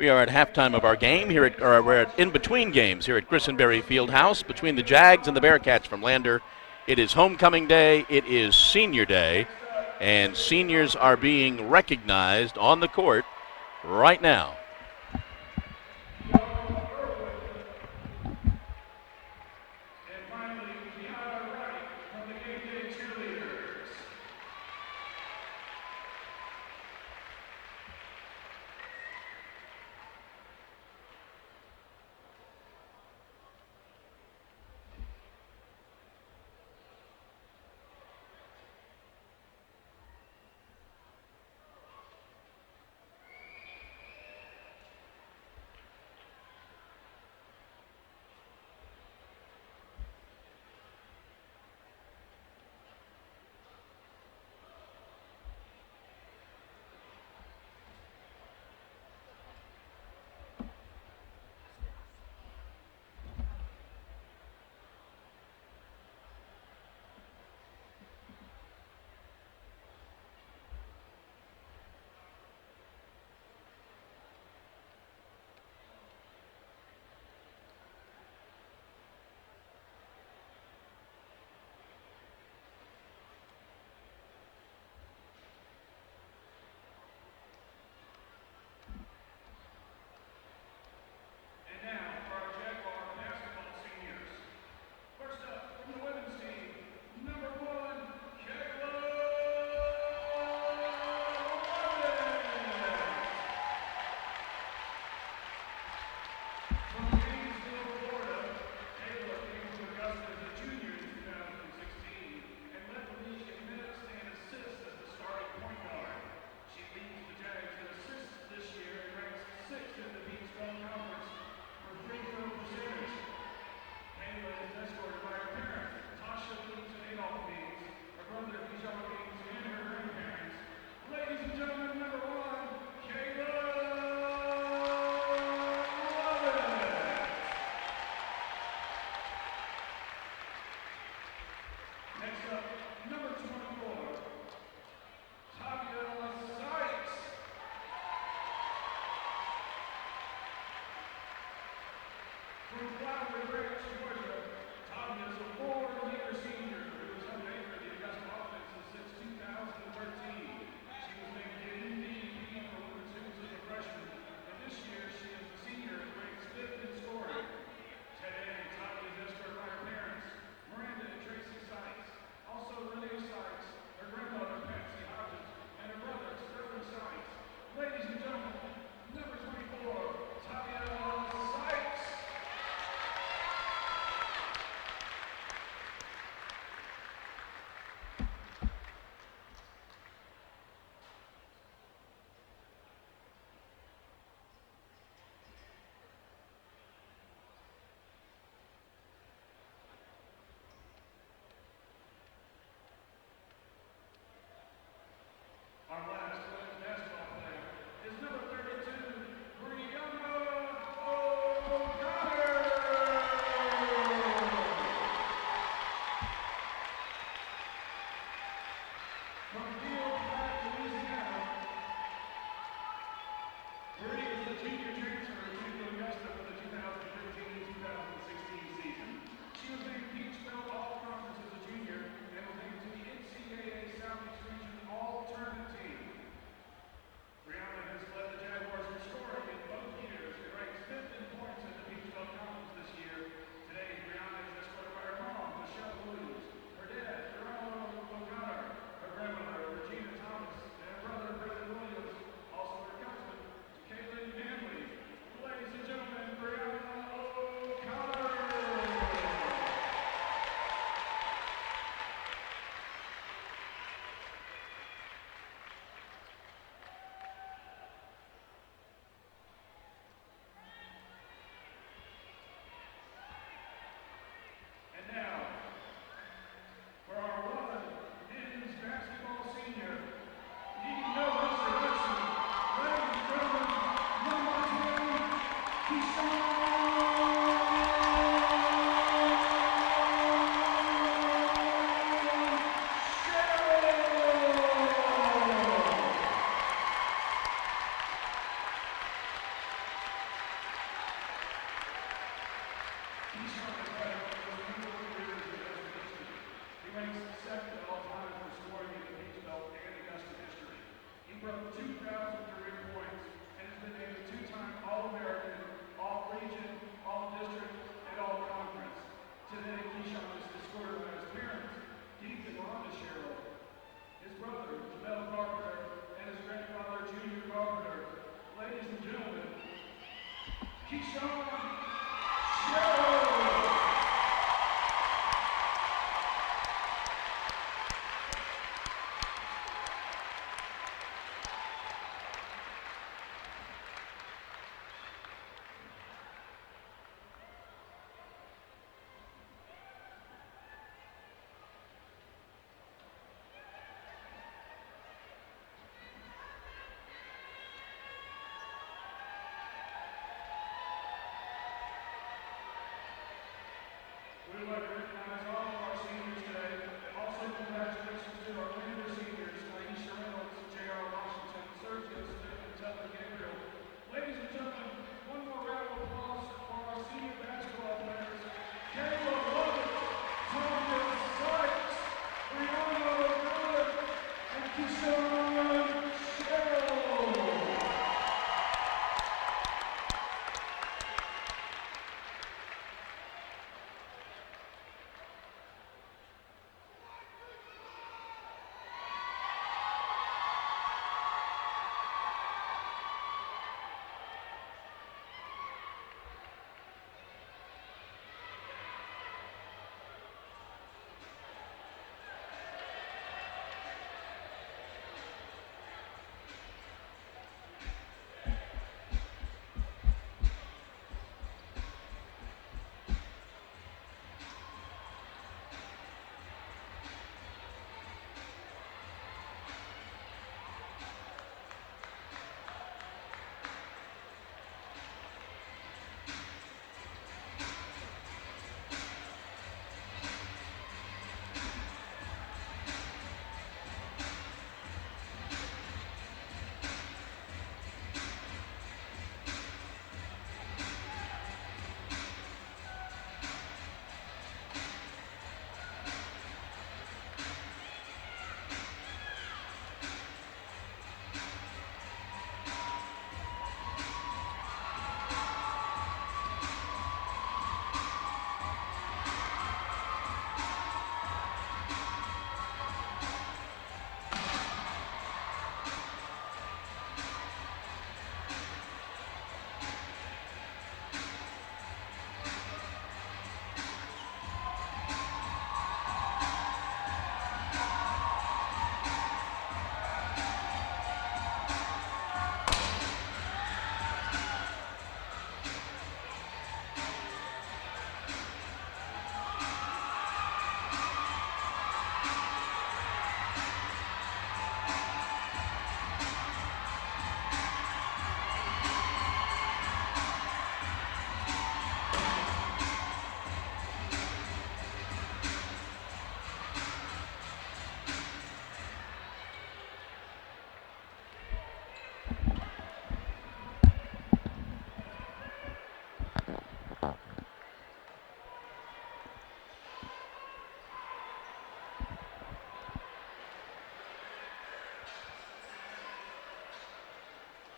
We are at halftime of our game here we're at in between games here at Christenberry Fieldhouse between the Jags and the Bearcats from Lander. It is homecoming day. It is senior day, and seniors are being recognized on the court right now.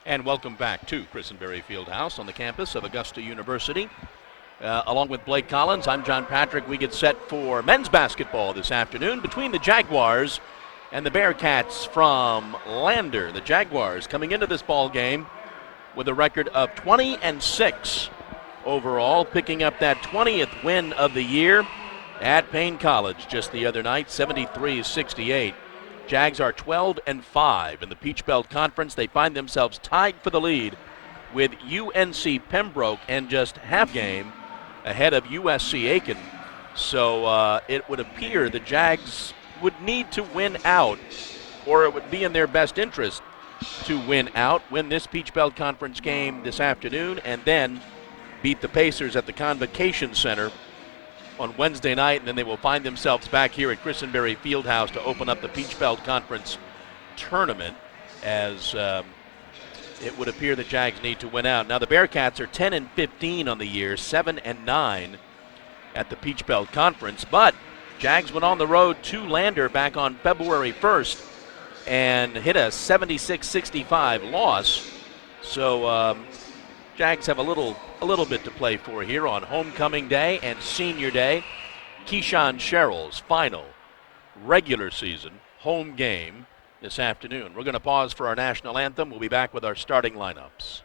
And welcome back to Christenberry Fieldhouse on the campus of Augusta University. Along with Blake Collins, I'm John Patrick. We get set for men's basketball this afternoon between the Jaguars and the Bearcats from Lander. The Jaguars coming into this ball game with a record of 20-6 overall, picking up that 20th win of the year at Payne College just the other night, 73-68. Jags are 12-5 in the Peach Belt Conference. They find themselves tied for the lead with UNC Pembroke and just half game ahead of USC Aiken. So it would appear the Jags would need to win out, or it would be in their best interest to win out, win this Peach Belt Conference game this afternoon, and then beat the Pacers at the Convocation Center on Wednesday night, and then they will find themselves back here at Christenberry Fieldhouse to open up the Peach Belt Conference tournament, as it would appear the Jags need to win out. Now the Bearcats are 10-15 on the year, 7-9 at the Peach Belt Conference, but Jags went on the road to Lander back on February 1st and hit a 76-65 loss. So Jags have a little bit to play for here on homecoming day and senior day. Keyshawn Sherrill's final regular season home game this afternoon. We're going to pause for our national anthem. We'll be back with our starting lineups.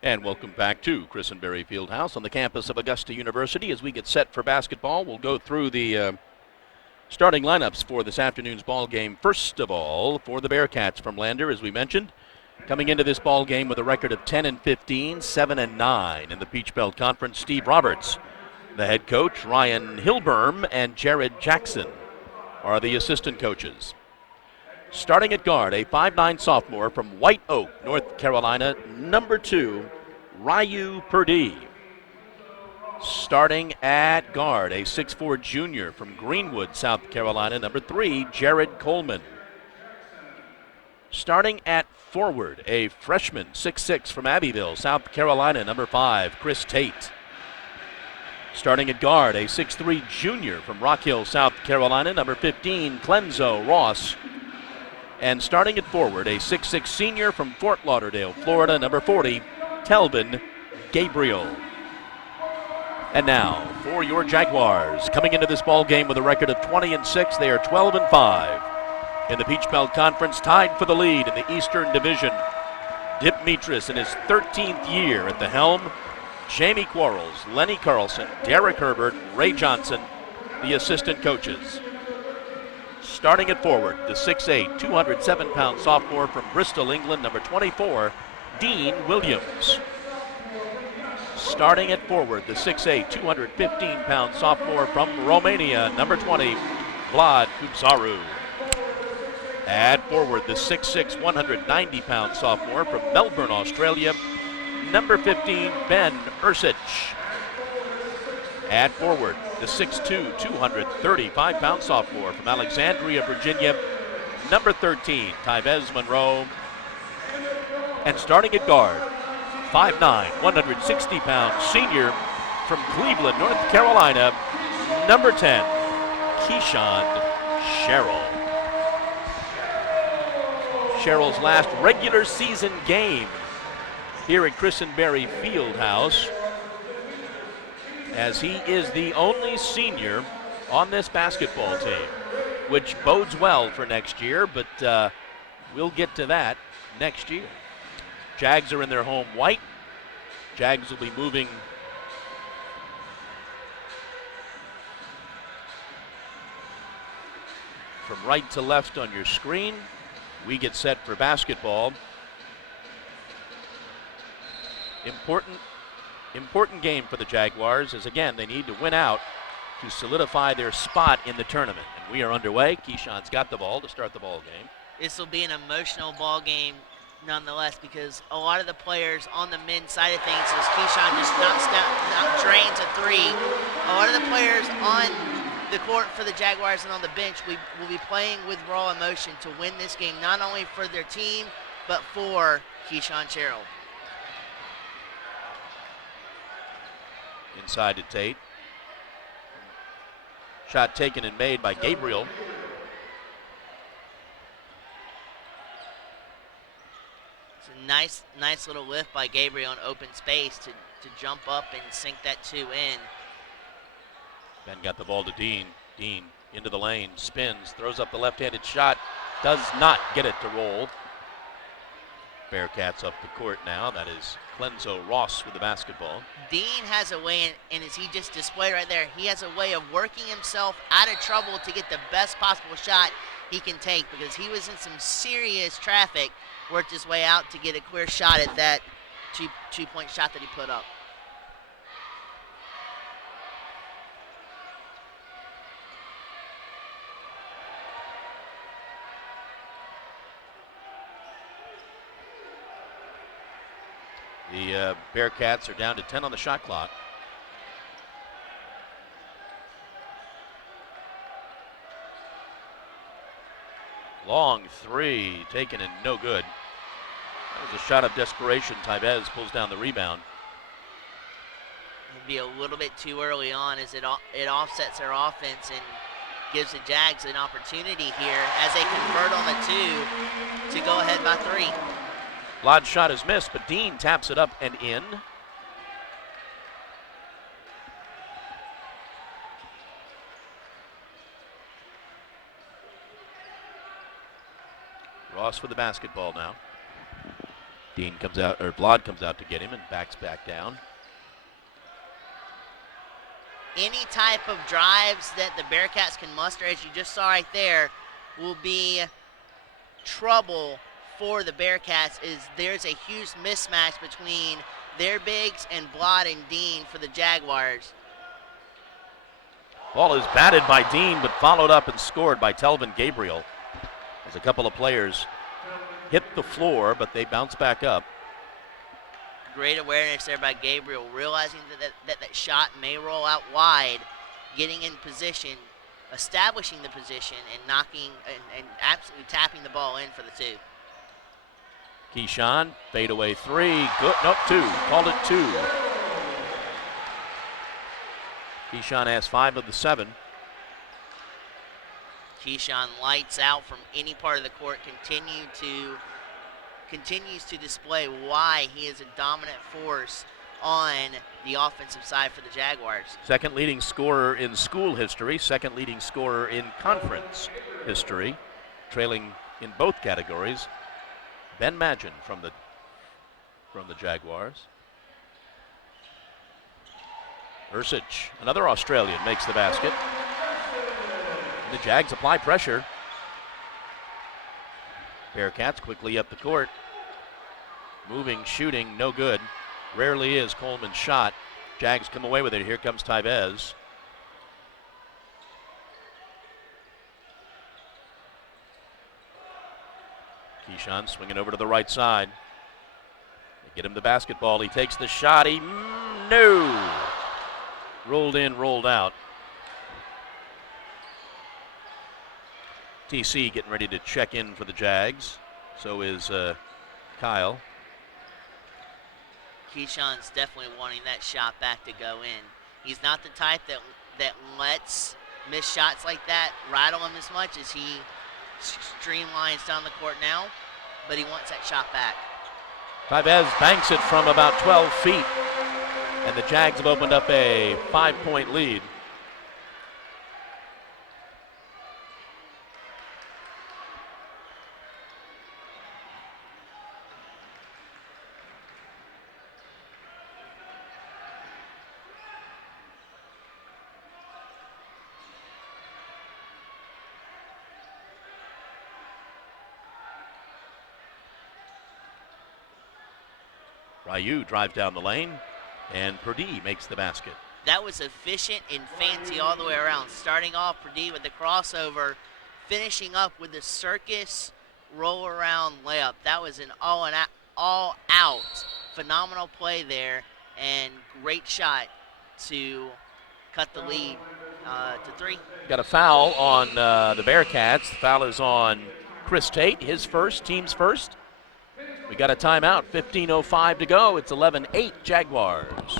And welcome back to Christenberry Fieldhouse on the campus of Augusta University. As we get set for basketball, we'll go through the starting lineups for this afternoon's ball game. First of all, for the Bearcats from Lander, as we mentioned, coming into this ball game with a record of 10-15, 7-9 in the Peach Belt Conference, Steve Roberts, the head coach. Ryan Hilberm and Jared Jackson are the assistant coaches. Starting at guard, a 5'9 sophomore from White Oak, North Carolina, number 2, Ryu Purdie. Starting at guard, a 6'4 junior from Greenwood, South Carolina, number 3, Jared Coleman. Starting at forward, a freshman, 6'6 from Abbeville, South Carolina, number 5, Chris Tate. Starting at guard, a 6'3 junior from Rock Hill, South Carolina, number 15, Clenzo Ross. And starting at forward, a 6'6 senior from Fort Lauderdale, Florida, number 40, Telvin Gabriel. And now for your Jaguars, coming into this ball game with a record of 20-6, they are 12-5 in the Peach Belt Conference, tied for the lead in the Eastern Division. Dip Mitras in his 13th year at the helm. Jamie Quarles, Lenny Carlson, Derek Herbert, Ray Johnson, the assistant coaches. Starting at forward, the 6'8", 207-pound sophomore from Bristol, England, number 24, Dean Williams. Starting at forward, the 6'8", 215-pound sophomore from Romania, number 20, Vlad Kubzaru. At forward, the 6'6", 190-pound sophomore from Melbourne, Australia, number 15, Ben Ursich. At forward, the 6'2", 235-pound sophomore from Alexandria, Virginia, number 13, Tyvez Monroe. And starting at guard, 5'9", 160-pound senior from Cleveland, North Carolina, number 10, Keyshawn Sherrill. Sherrill's last regular season game here at Christenberry Fieldhouse, as he is the only senior on this basketball team, which bodes well for next year, but we'll get to that next year. Jags are in their home white. Jags will be moving from right to left on your screen. We get set for basketball. Important game for the Jaguars, as again, they need to win out to solidify their spot in the tournament. And we are underway. Keyshawn's got the ball to start the ball game. This will be an emotional ball game nonetheless, because a lot of the players on the men's side of things, as Keyshawn just not drains a three, a lot of the players on the court for the Jaguars and on the bench will be playing with raw emotion to win this game, not only for their team, but for Keyshawn Sherrill. Inside to Tate. Shot taken and made by Gabriel. It's a nice little lift by Gabriel in open space to jump up and sink that two in. Ben got the ball to Dean. Dean into the lane, spins, throws up the left-handed shot, does not get it to roll. Bearcats up the court now. That is Clenzo Ross with the basketball. Dean has a way, and as he just displayed right there, he has a way of working himself out of trouble to get the best possible shot he can take, because he was in some serious traffic, worked his way out to get a clear shot at that two-point shot that he put up. The Bearcats are down to 10 on the shot clock. Long three, taken and no good. That was a shot of desperation. Tyvez pulls down the rebound. It'd be a little bit too early on, as it offsets their offense, and gives the Jags an opportunity here as they convert on the 2 to go ahead by 3. Lod's shot is missed, but Dean taps it up and in. Ross with the basketball now. Dean comes out, or Blod comes out to get him and backs back down. Any type of drives that the Bearcats can muster, as you just saw right there, will be trouble for the Bearcats. There's a huge mismatch between their bigs and Blod and Dean for the Jaguars. Ball is batted by Dean, but followed up and scored by Telvin Gabriel. As a couple of players hit the floor, but they bounce back up. Great awareness there by Gabriel, realizing that shot may roll out wide, getting in position, establishing the position, and knocking and absolutely tapping the ball in for the 2. Keyshawn, fadeaway 3, good, nope, 2, called it 2. Keyshawn has 5 of the 7. Keyshawn lights out from any part of the court, continues to display why he is a dominant force on the offensive side for the Jaguars. Second leading scorer in school history, second leading scorer in conference history, trailing in both categories. Ben Magin from the Jaguars. Ursic, another Australian, makes the basket. The Jags apply pressure. Bearcats quickly up the court. Moving, shooting, no good. Rarely is Coleman's shot. Jags come away with it. Here comes Tyvez. Keyshawn swinging over to the right side. They get him the basketball. He takes the shot. No. Rolled in, rolled out. TC getting ready to check in for the Jags. So is Kyle. Keyshawn's definitely wanting that shot back to go in. He's not the type that lets miss shots like that rattle him as much as he streamlines down the court now, but he wants that shot back. Tyvez banks it from about 12 feet, and the Jags have opened up a 5-point lead. Ryu drives down the lane, and Purdie makes the basket. That was efficient and fancy all the way around. Starting off Purdie with the crossover, finishing up with the circus roll-around layup. That was an all-out phenomenal play there, and great shot to cut the lead to 3. Got a foul on the Bearcats. The foul is on Chris Tate, his first, team's first. We got a timeout, 15:05 to go. It's 11-8 Jaguars.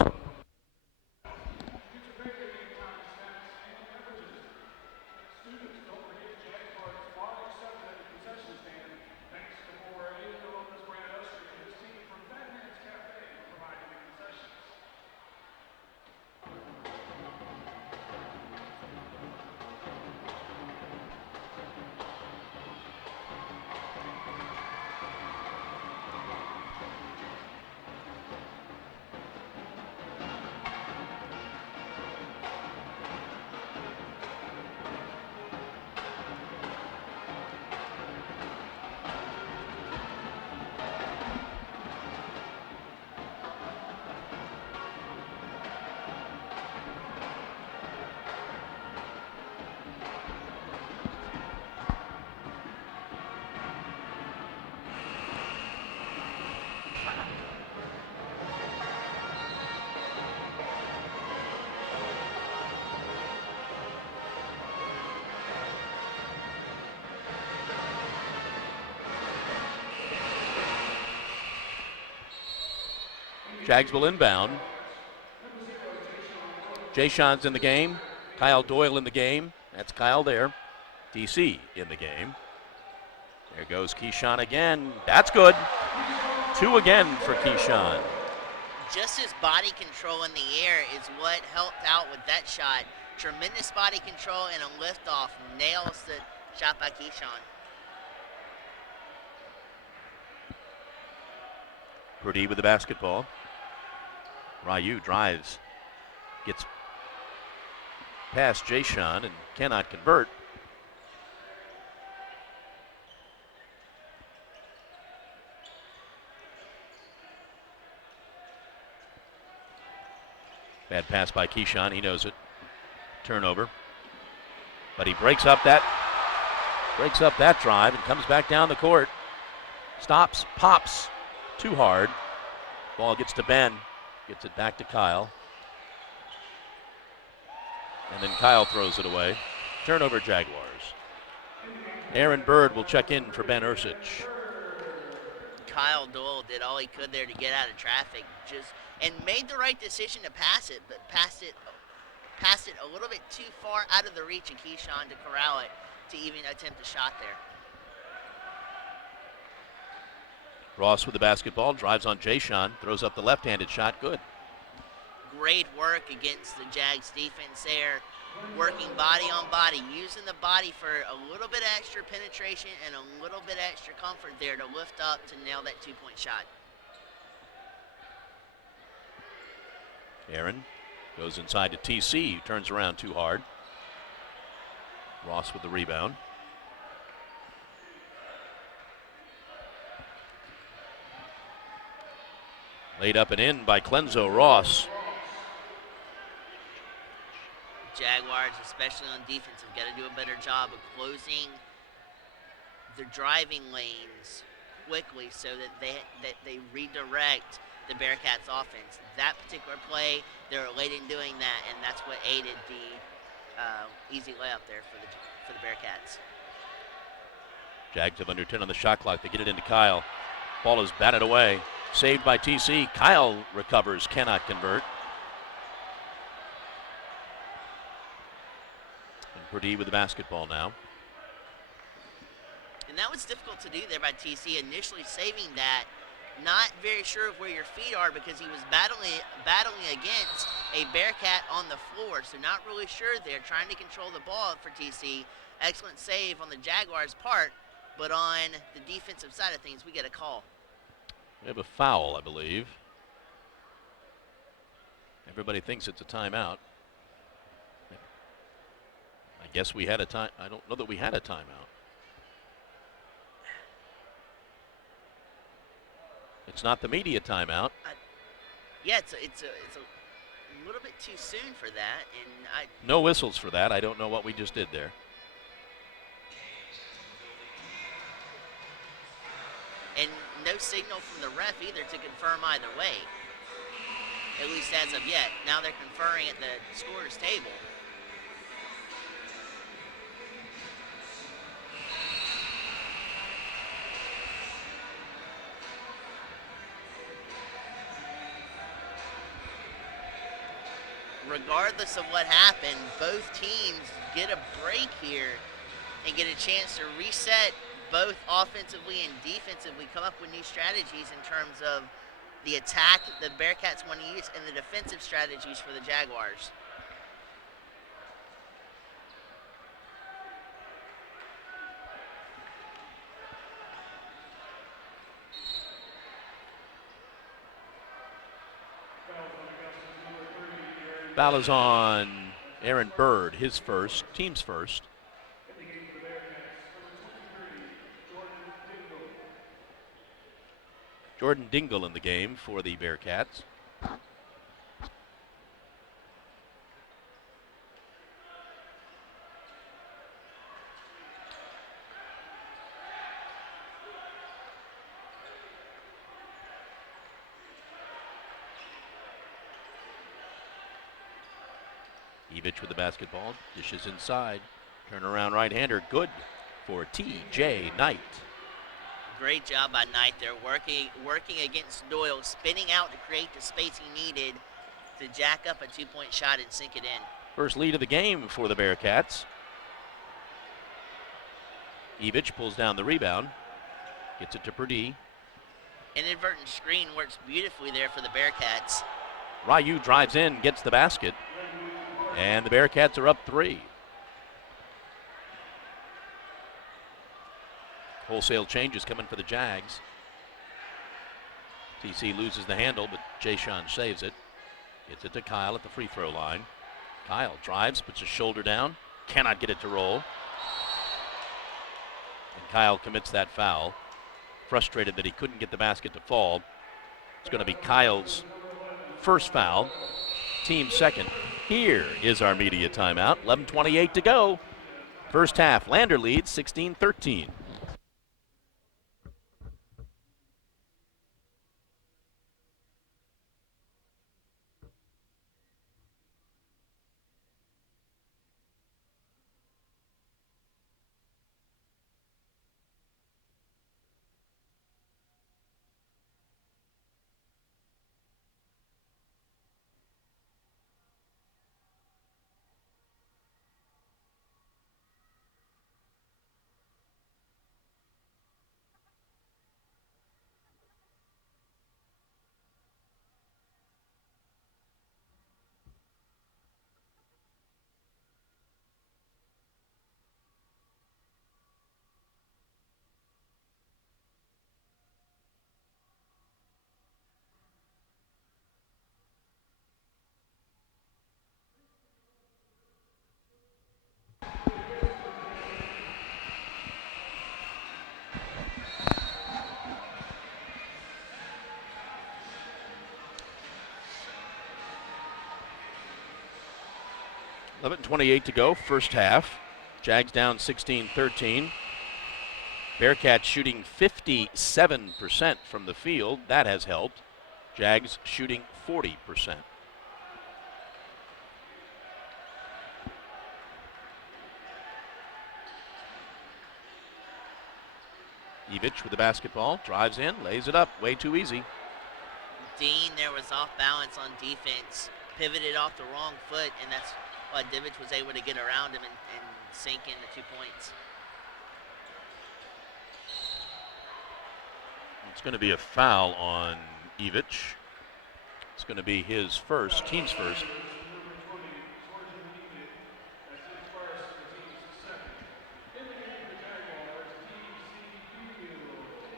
Jags will inbound. Jay Sean's in the game. Kyle Doyle in the game That's Kyle there. DC in the game. There goes Keyshawn again. That's good. 2 again for Keyshawn. Just his body control in the air is what helped out with that shot. Tremendous body control and a liftoff. Nails the shot by Keyshawn. Purdy with the basketball. Ryu drives. Gets past Jayshawn and cannot convert. Bad pass by Keyshawn. He knows it. Turnover. But he breaks up that drive and comes back down the court. Stops, pops. Too hard. Ball gets to Ben. Gets it back to Kyle. And then Kyle throws it away. Turnover Jaguars. Aaron Bird will check in for Ben Ursich. Kyle Doyle did all he could there to get out of traffic, and made the right decision to pass it, but passed it a little bit too far out of the reach of Keyshawn to corral it to even attempt a shot there. Ross with the basketball, drives on Jayshawn, throws up the left-handed shot, good. Great work against the Jags defense there, working body on body, using the body for a little bit extra penetration and a little bit extra comfort there to lift up to nail that 2-point shot. Aaron goes inside to TC, turns around too hard. Ross with the rebound. Laid up and in by Clenzo Ross. Jaguars, especially on defense, have got to do a better job of closing the driving lanes quickly so that they redirect the Bearcats' offense. That particular play, they were late in doing that, and that's what aided the easy layup there for the Bearcats. Jags have under 10 on the shot clock. They get it into Kyle. Ball is batted away. Saved by TC. Kyle recovers, cannot convert. And Purdy with the basketball now. And that was difficult to do there by TC, initially saving that. Not very sure of where your feet are because he was battling against a Bearcat on the floor. So not really sure there, trying to control the ball for TC. Excellent save on the Jaguars' part, but on the defensive side of things, we get a call. We have a foul, I believe. Everybody thinks it's a timeout. I guess we had a time. I don't know that we had a timeout. It's not the media timeout. Yeah, it's a little bit too soon for that, and no whistles for that. I don't know what we just did there. And no signal from the ref either to confirm either way, at least as of yet. Now they're conferring at the scorer's table. Regardless of what happened, both teams get a break here and get a chance to reset both offensively and defensively, come up with new strategies in terms of the attack the Bearcats want to use and the defensive strategies for the Jaguars. Foul is on Aaron Bird, his first, team's first. Jordan Dingle in the game for the Bearcats. Evich with the basketball, dishes inside. Turnaround right-hander, good for T.J. Knight. Great job by Knight there, working against Doyle, spinning out to create the space he needed to jack up a 2-point shot and sink it in. First lead of the game for the Bearcats. Evich pulls down the rebound. Gets it to Purdie. Inadvertent screen works beautifully there for the Bearcats. Ryu drives in, gets the basket. And the Bearcats are up 3. Wholesale changes coming for the Jags. TC loses the handle, but Jayshon saves it. Gets it to Kyle at the free throw line. Kyle drives, puts his shoulder down. Cannot get it to roll. And Kyle commits that foul. Frustrated that he couldn't get the basket to fall. It's going to be Kyle's first foul. Team second. Here is our media timeout. 11:28 to go. First half, Lander leads 16-13. .28 to go, first half. Jags down 16-13. Bearcats shooting 57% from the field. That has helped. Jags shooting 40%. Evich with the basketball, drives in, lays it up, way too easy. Dean there was off balance on defense, pivoted off the wrong foot, and that's why Divich was able to get around him and sink in the 2 points. It's going to be a foul on Evich. It's going to be his first, team's first.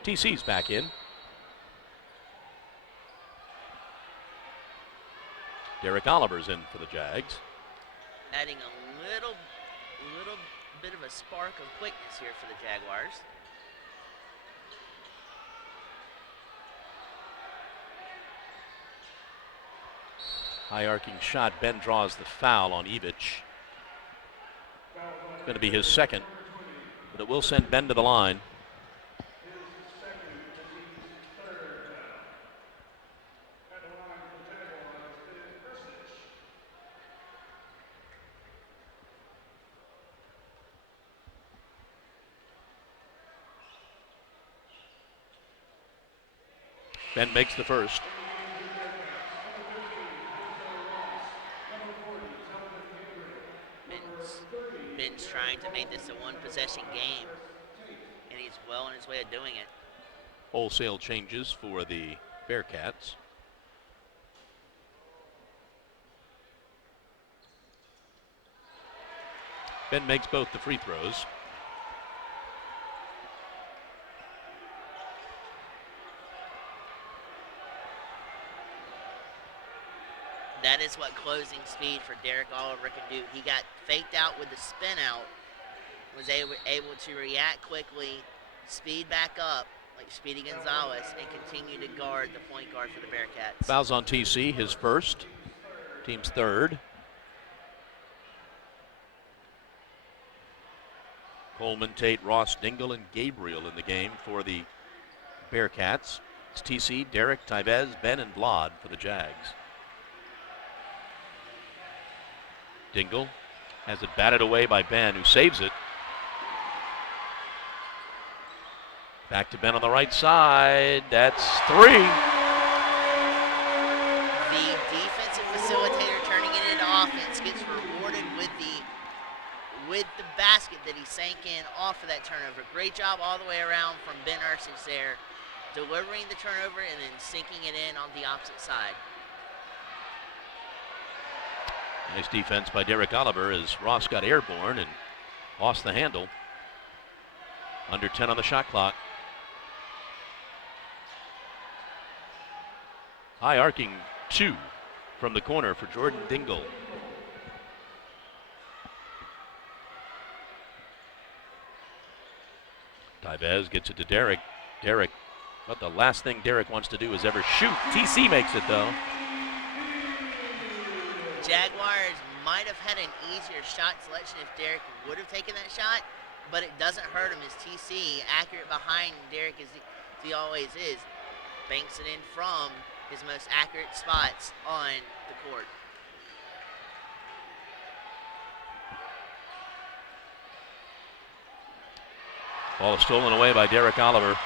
TC's back in. Derek Oliver's in for the Jags. Adding a little bit of a spark of quickness here for the Jaguars. High arcing shot. Ben draws the foul on Evich. Going to be his second, but it will send Ben to the line. Ben makes the first. Ben's trying to make this a one-possession game, and he's well on his way of doing it. Wholesale changes for the Bearcats. Ben makes both the free throws. That is what closing speed for Derek Oliver can do. He got faked out with the spin out, was able to react quickly, speed back up like Speedy Gonzalez, and continue to guard the point guard for the Bearcats. Fouls on TC, his first, team's third. Coleman, Tate, Ross, Dingle, and Gabriel in the game for the Bearcats. It's TC, Derek, Tyvez, Ben, and Vlad for the Jags. Dingle has it batted away by Ben, who saves it. Back to Ben on the right side. That's 3. The defensive facilitator turning it into offense gets rewarded with the basket that he sank in off of that turnover. Great job all the way around from Ben Ursich there, delivering the turnover and then sinking it in on the opposite side. Nice defense by Derek Oliver as Ross got airborne and lost the handle. Under 10 on the shot clock. High arcing 2 from the corner for Jordan Dingle. Tybez gets it to Derek. Derek, but the last thing Derek wants to do is ever shoot. TC makes it though. Jaguars might have had an easier shot selection if Derek would have taken that shot, but it doesn't hurt him as TC, accurate behind Derek as he always is, banks it in from his most accurate spots on the court. Ball stolen away by Derek Oliver.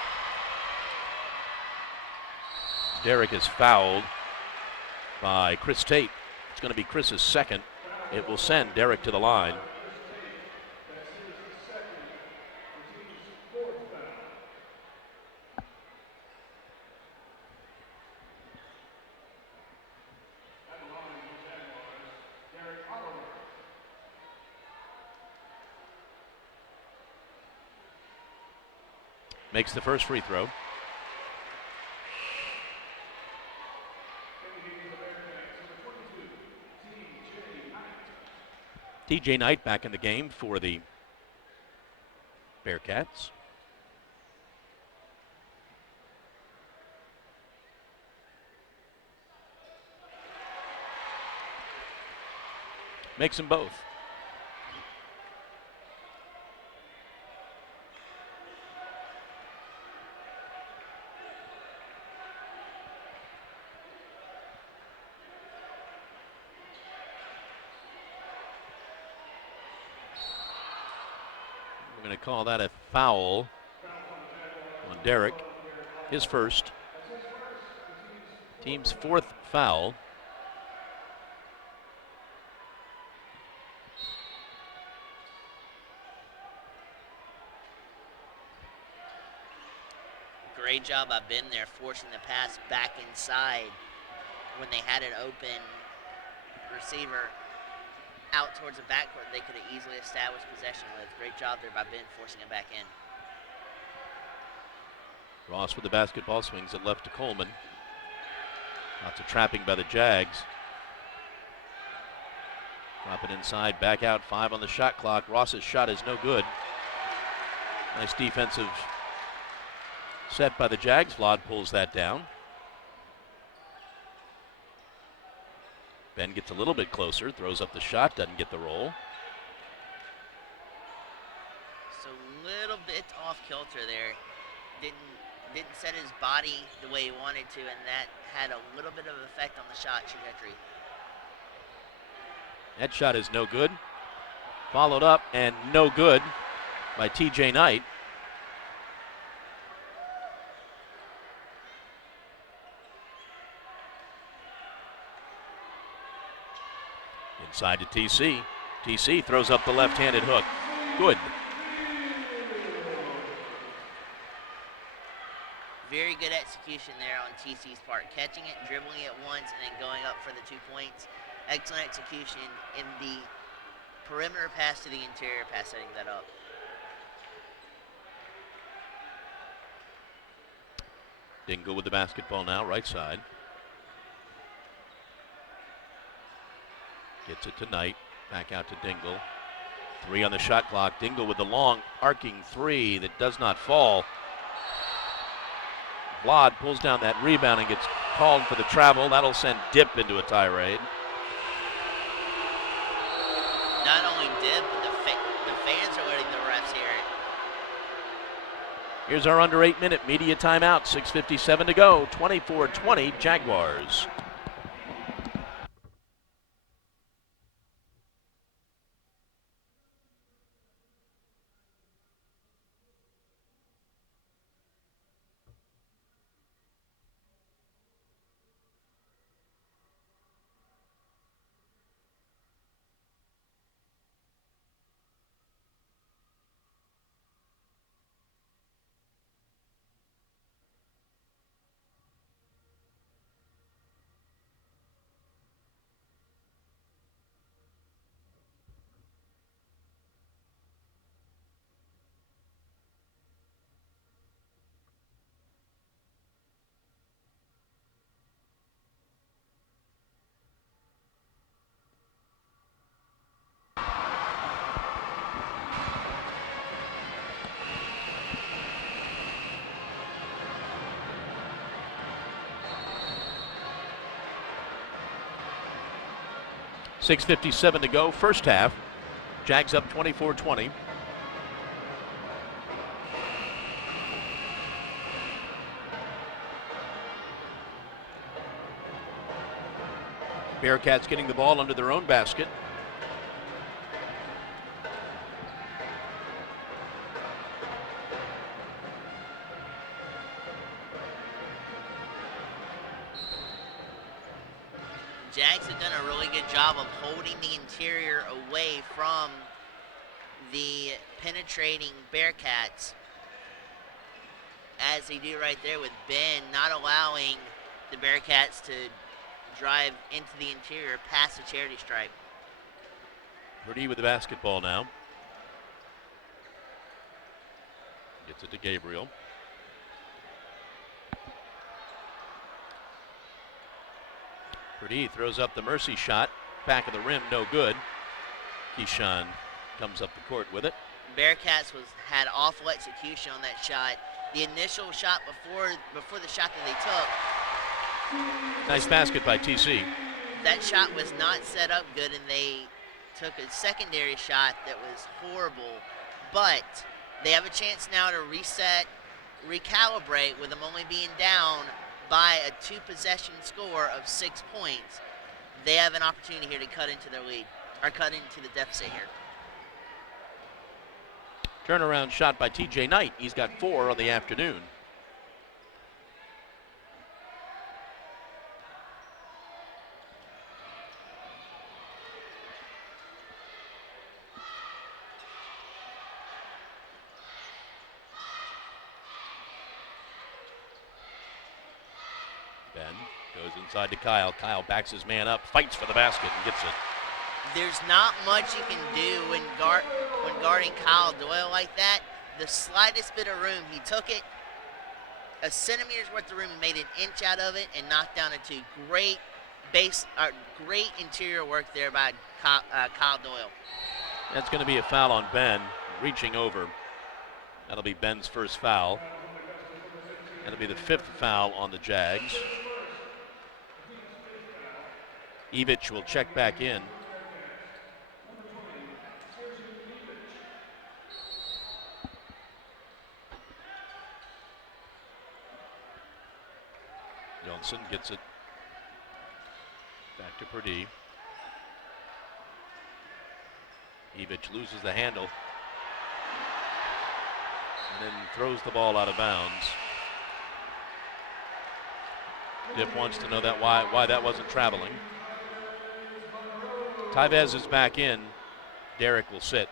Derek is fouled by Chris Tate. It's going to be Chris's second. It will send Derek to the line. Makes the first free throw. TJ Knight back in the game for the Bearcats. Makes them both. We're going to call that a foul on Derek. His first. Team's fourth foul. Great job by Ben there, forcing the pass back inside when they had an open receiver out towards the backcourt they could have easily established possession with. Great job there by Ben forcing it back in. Ross with the basketball, swings it left to Coleman. Lots of trapping by the Jags. Drop it inside, back out, 5 on the shot clock. Ross's shot is no good. Nice defensive set by the Jags. Vlad pulls that down. Ben gets a little bit closer, throws up the shot, doesn't get the roll. So a little bit off kilter there. Didn't set his body the way he wanted to, and that had a little bit of effect on the shot trajectory. That shot is no good. Followed up and no good by TJ Knight. Inside to TC. TC throws up the left-handed hook. Good. Very good execution there on TC's part. Catching it, dribbling it once, and then going up for the 2 points. Excellent execution in the perimeter pass to the interior pass, setting that up. Dingle with the basketball now, right side. Gets it to Knight. Back out to Dingle. 3 on the shot clock. Dingle with the long arcing 3 that does not fall. Vlad pulls down that rebound and gets called for the travel. That'll send Dip into a tirade. Not only Dip, but the fans are letting the refs hear it. Here's our under 8-minute media timeout. 6:57 to go. 24-20 Jaguars. 6:57 to go, first half. Jags up 24-20. Bearcats getting the ball under their own basket. Jags have done a really good job of holding the interior away from the penetrating Bearcats, as they do right there with Ben, not allowing the Bearcats to drive into the interior past the charity stripe. Purdy with the basketball now. Gets it to Gabriel. Purdy throws up the mercy shot. Back of the rim, no good. Keyshawn comes up the court with it. Bearcats had awful execution on that shot. The initial shot before the shot that they took. Nice basket by TC. That shot was not set up good, and they took a secondary shot that was horrible. But they have a chance now to reset, recalibrate with them only being down by a 2-possession score of 6 points. They have an opportunity here to cut into their lead, or cut into the deficit here. Turnaround shot by TJ Knight. He's got 4 on the afternoon. Ben goes inside to Kyle. Kyle backs his man up, fights for the basket, and gets it. There's not much you can do when guarding Kyle Doyle like that. The slightest bit of room, he took it, a centimeter's worth of room, and made an inch out of it, and knocked down a 2. Great interior work there by Kyle Doyle. That's going to be a foul on Ben, reaching over. That'll be Ben's first foul. That'll be the 5th foul on the Jags. Evich will check back in. Johnson gets it back to Purdy. Evich loses the handle and then throws the ball out of bounds. Dip wants to know that why that wasn't traveling. Tyvez is back in. Derek will sit.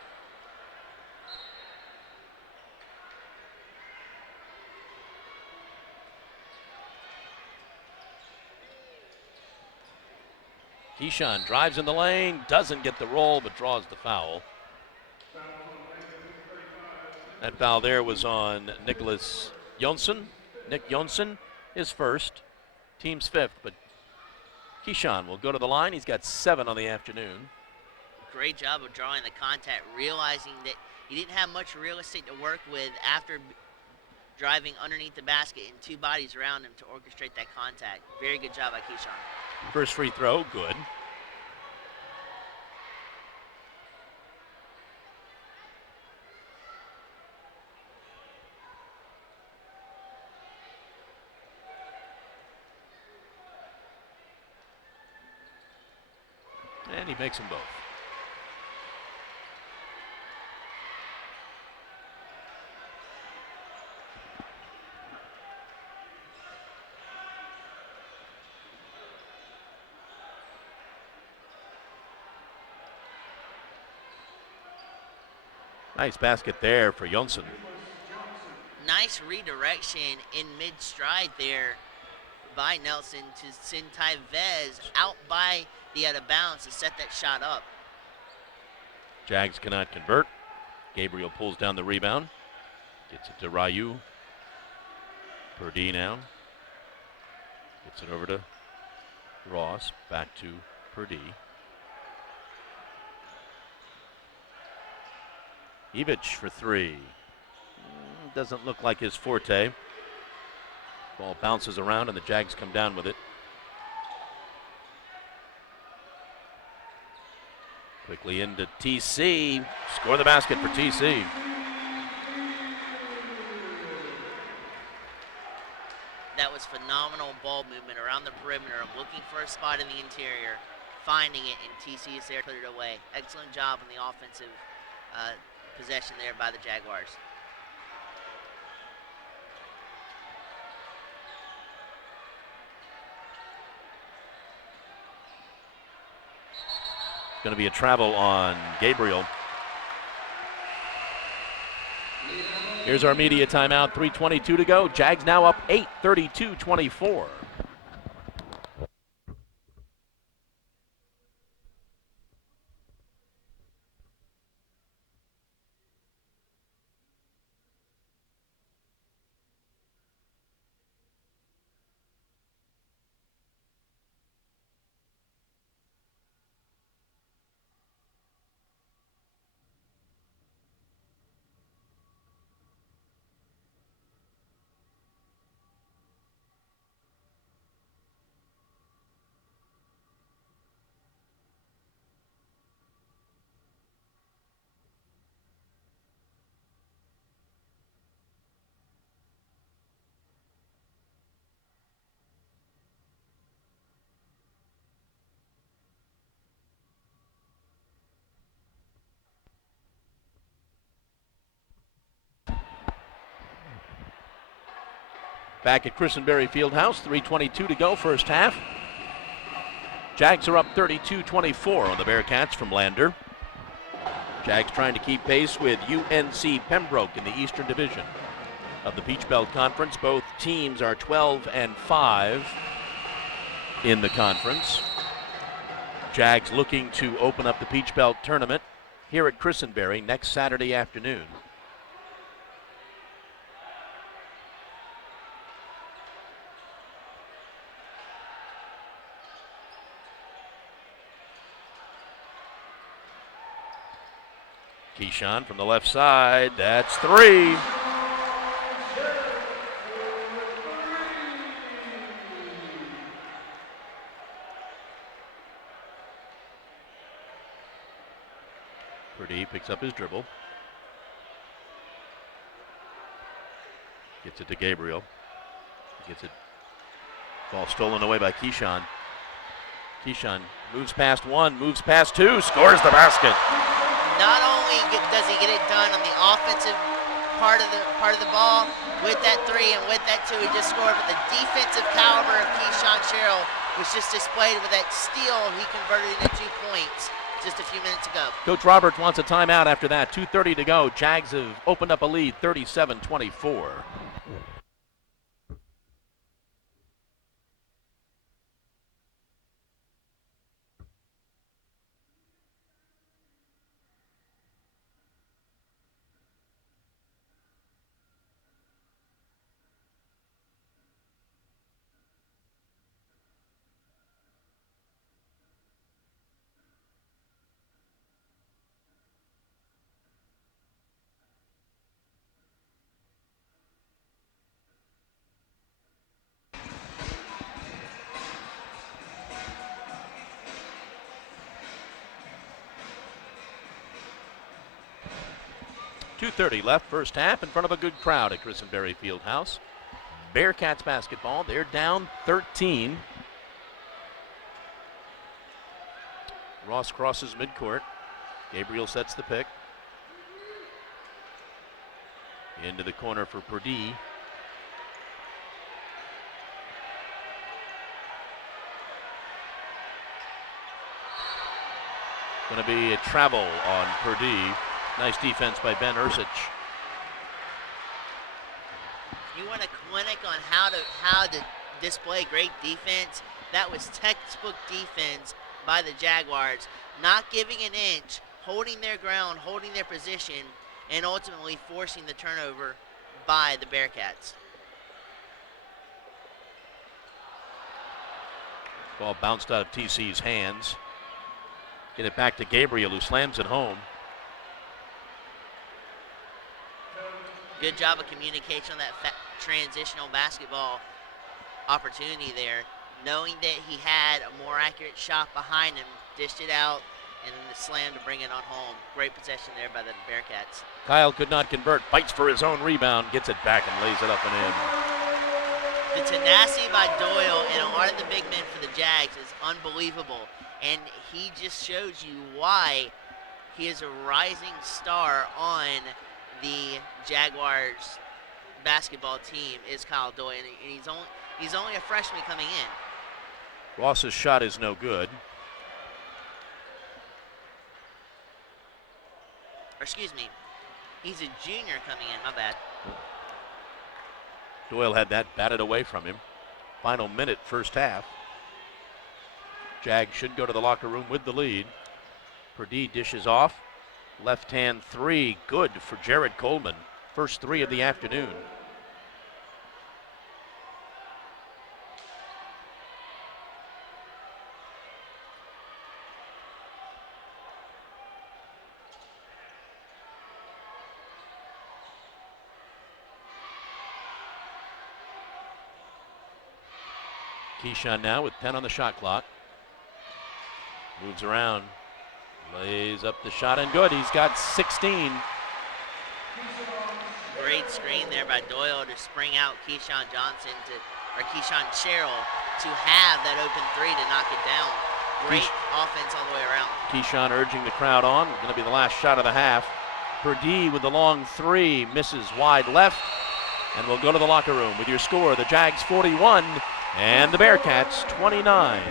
Keyshawn drives in the lane, doesn't get the roll, but draws the foul. That foul there was on Nicholas Jonsson. Nick Jonsson, his first, team's 5th, but Keyshawn will go to the line. He's got 7 on the afternoon. Great job of drawing the contact, realizing that he didn't have much real estate to work with after driving underneath the basket and 2 bodies around him to orchestrate that contact. Very good job by Keyshawn. First free throw, good. And he makes them both. Nice basket there for Jonsson. Nice redirection in mid-stride there by Nelson to send Tyvez out by the out of bounds to set that shot up. Jags cannot convert. Gabriel pulls down the rebound. Gets it to Ryu. Purdy now. Gets it over to Ross. Back to Purdy. Evich for 3. Doesn't look like his forte. Ball bounces around and the Jags come down with it. Quickly into TC. Score the basket for TC. That was phenomenal ball movement around the perimeter, looking for a spot in the interior, finding it, and TC is there to put it away. Excellent job on the offensive possession there by the Jaguars. Going to be a travel on Gabriel. Here's our media timeout, 3:22 to go. Jags now up 8, 32-24. Back at Christenberry Fieldhouse, 3:22 to go, first half. Jags are up 32-24 on the Bearcats from Lander. Jags trying to keep pace with UNC Pembroke in the Eastern Division of the Peach Belt Conference. Both teams are 12-5 in the conference. Jags looking to open up the Peach Belt tournament here at Christenberry next Saturday afternoon. Keyshawn from the left side, that's three. Purdy picks up his dribble. Gets it to Gabriel. Gets it. Ball stolen away by Keyshawn. Keyshawn moves past one, moves past two, scores the basket. Not only does he get it done on the offensive part of the ball with that three and with that two, he just scored. But the defensive caliber of Keyshawn Sherrill was just displayed with that steal he converted into 2 points just a few minutes ago. Coach Roberts wants a timeout after that. 2:30 to go. Jags have opened up a lead, 37-24. .230 left, first half, in front of a good crowd at Christenberry Fieldhouse. Bearcats basketball, they're down 13. Ross crosses midcourt. Gabriel sets the pick. Into the corner for Purdy. Going to be a travel on Purdy. Nice defense by Ben Ursich. You want a clinic on how to display great defense? That was textbook defense by the Jaguars, not giving an inch, holding their ground, holding their position, and ultimately forcing the turnover by the Bearcats. Ball bounced out of TC's hands. Get it back to Gabriel, who slams it home. Good job of communication on that transitional basketball opportunity there. Knowing that he had a more accurate shot behind him, dished it out, and then the slam to bring it on home. Great possession there by the Bearcats. Kyle could not convert, fights for his own rebound, gets it back and lays it up and in. The tenacity by Doyle and a lot of the big men for the Jags is unbelievable, and he just shows you why he is a rising star on the Jaguars basketball team is Kyle Doyle, and he's only a freshman coming in. Ross's shot is no good. Or excuse me, he's a junior coming in, my bad. Doyle had that batted away from him. Final minute, first half. Jags should go to the locker room with the lead. Purdue dishes off. Left hand three, good for Jared Coleman. First three of the afternoon. Keyshawn now with 10 on the shot clock. Moves around. Lays up the shot and good. He's got 16. Great screen there by Doyle to spring out Keyshawn Sherrill to have that open three to knock it down. Great offense all the way around. Keyshawn urging the crowd on. Going to be the last shot of the half. Purdue with the long three. Misses wide left. And we'll go to the locker room with your score. The Jags 41 and the Bearcats 29.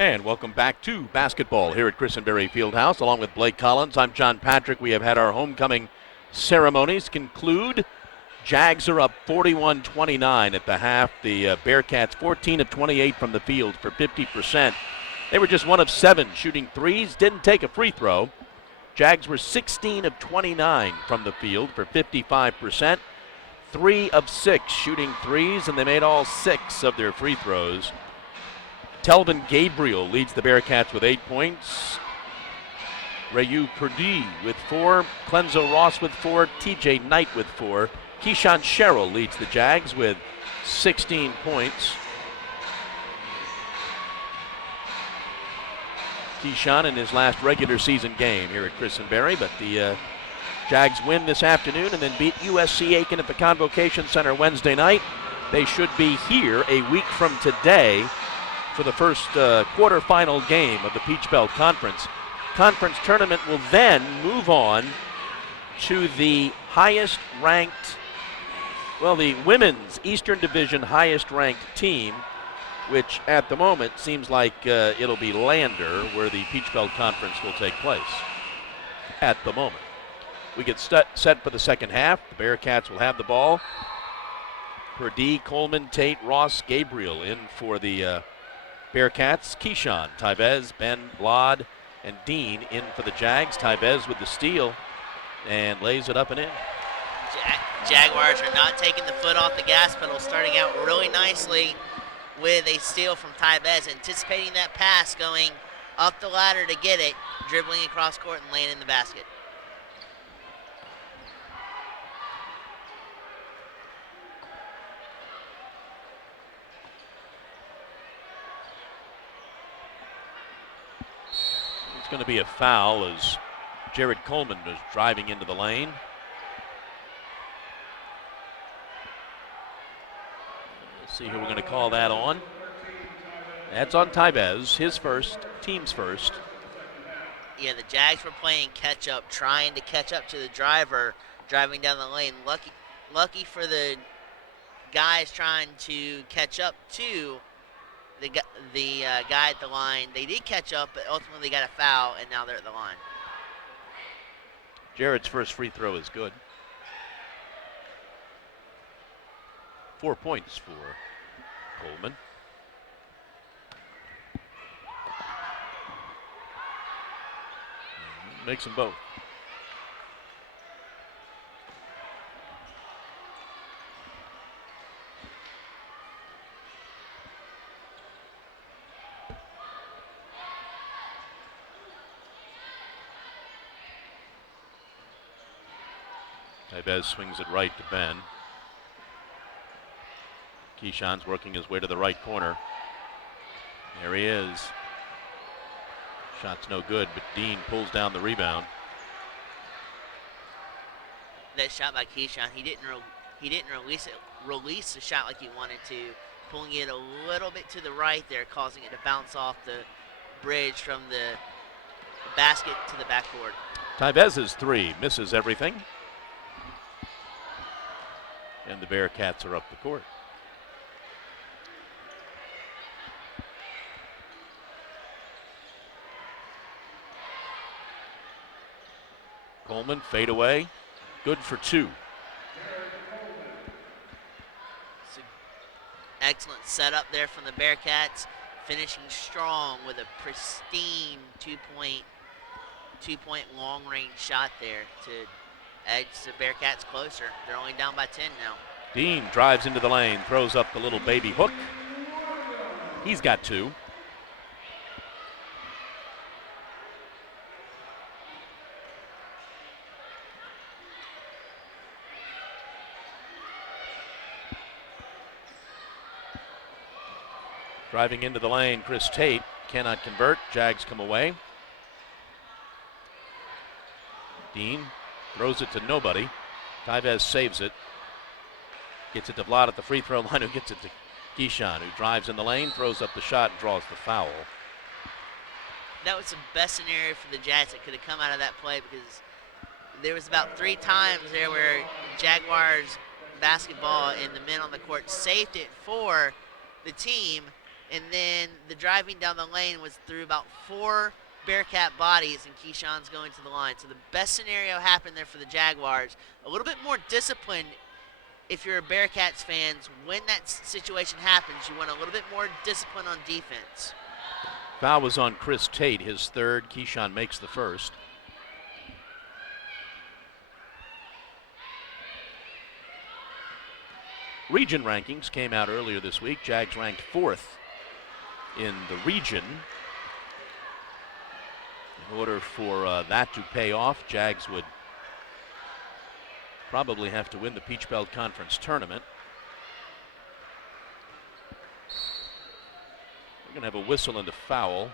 And welcome back to basketball here at Christenberry Fieldhouse. Along with Blake Collins, I'm John Patrick. We have had our homecoming ceremonies conclude. Jags are up 41-29 at the half. The Bearcats 14 of 28 from the field for 50%. They were just 1 of 7 shooting threes, didn't take a free throw. Jags were 16 of 29 from the field for 55%. 3 of 6 shooting threes, and they made all 6 of their free throws. Telvin Gabriel leads the Bearcats with 8 points. Rayu Purdy with 4. Clenzo Ross with 4. TJ Knight with 4. Keyshawn Sherrill leads the Jags with 16 points. Keyshawn in his last regular season game here at Christenberry, but the Jags win this afternoon and then beat USC Aiken at the Convocation Center Wednesday night. They should be here a week from today for the first quarterfinal game of the Peach Belt Conference. Conference tournament will then move on to the highest ranked, the women's Eastern Division highest ranked team, which at the moment seems like it'll be Lander, where the Peach Belt Conference will take place at the moment. We get set for the second half. The Bearcats will have the ball. Purdy, Coleman, Tate, Ross, Gabriel in for the Bearcats. Keyshawn, Tyvez, Ben, Blod, and Dean in for the Jags. Tyvez with the steal and lays it up and in. Jaguars are not taking the foot off the gas pedal, starting out really nicely with a steal from Tyvez, anticipating that pass, going up the ladder to get it, dribbling across court and laying in the basket. It's going to be a foul as Jared Coleman was driving into the lane. See who we're going to call that on. That's on Tyvez, his first, team's first. Yeah, the Jags were playing catch up, trying to catch up to the driver driving down the lane. Lucky for the guys trying to catch up to the guy at the line. They did catch up, but ultimately got a foul, and now they're at the line. Jared's first free throw is good. 4 points for Coleman. Makes them both. Tyvez swings it right to Ben. Keyshawn's working his way to the right corner. There he is. Shot's no good, but Dean pulls down the rebound. That shot by Keyshawn, he didn't release the shot like he wanted to, pulling it a little bit to the right there, causing it to bounce off the bridge from the basket to the backboard. Tyvez's 3 misses everything. And the Bearcats are up the court. Coleman, fade away. Good for 2. It's an excellent setup there from the Bearcats, finishing strong with a pristine two-point long-range shot there to edge the Bearcats closer. They're only down by 10 now. Dean drives into the lane, throws up the little baby hook. He's got 2. Driving into the lane, Chris Tate cannot convert. Jags come away. Dean throws it to nobody. Tyvez saves it. Gets it to Vlad at the free throw line, who gets it to Keyshawn, who drives in the lane, throws up the shot, and draws the foul. That was the best scenario for the Jags that could have come out of that play, because there was about 3 times there where Jaguars basketball and the men on the court saved it for the team, And then the driving down the lane was through about 4 Bearcat bodies, and Keyshawn's going to the line. So the best scenario happened there for the Jaguars. A little bit more discipline if you're a Bearcats fans. When that situation happens, you want a little bit more discipline on defense. Foul was on Chris Tate, his third. Keyshawn makes the first. Region rankings came out earlier this week. Jags ranked 4th in the region. In order for that to pay off, Jags would probably have to win the Peach Belt Conference tournament. We're going to have a whistle and a foul.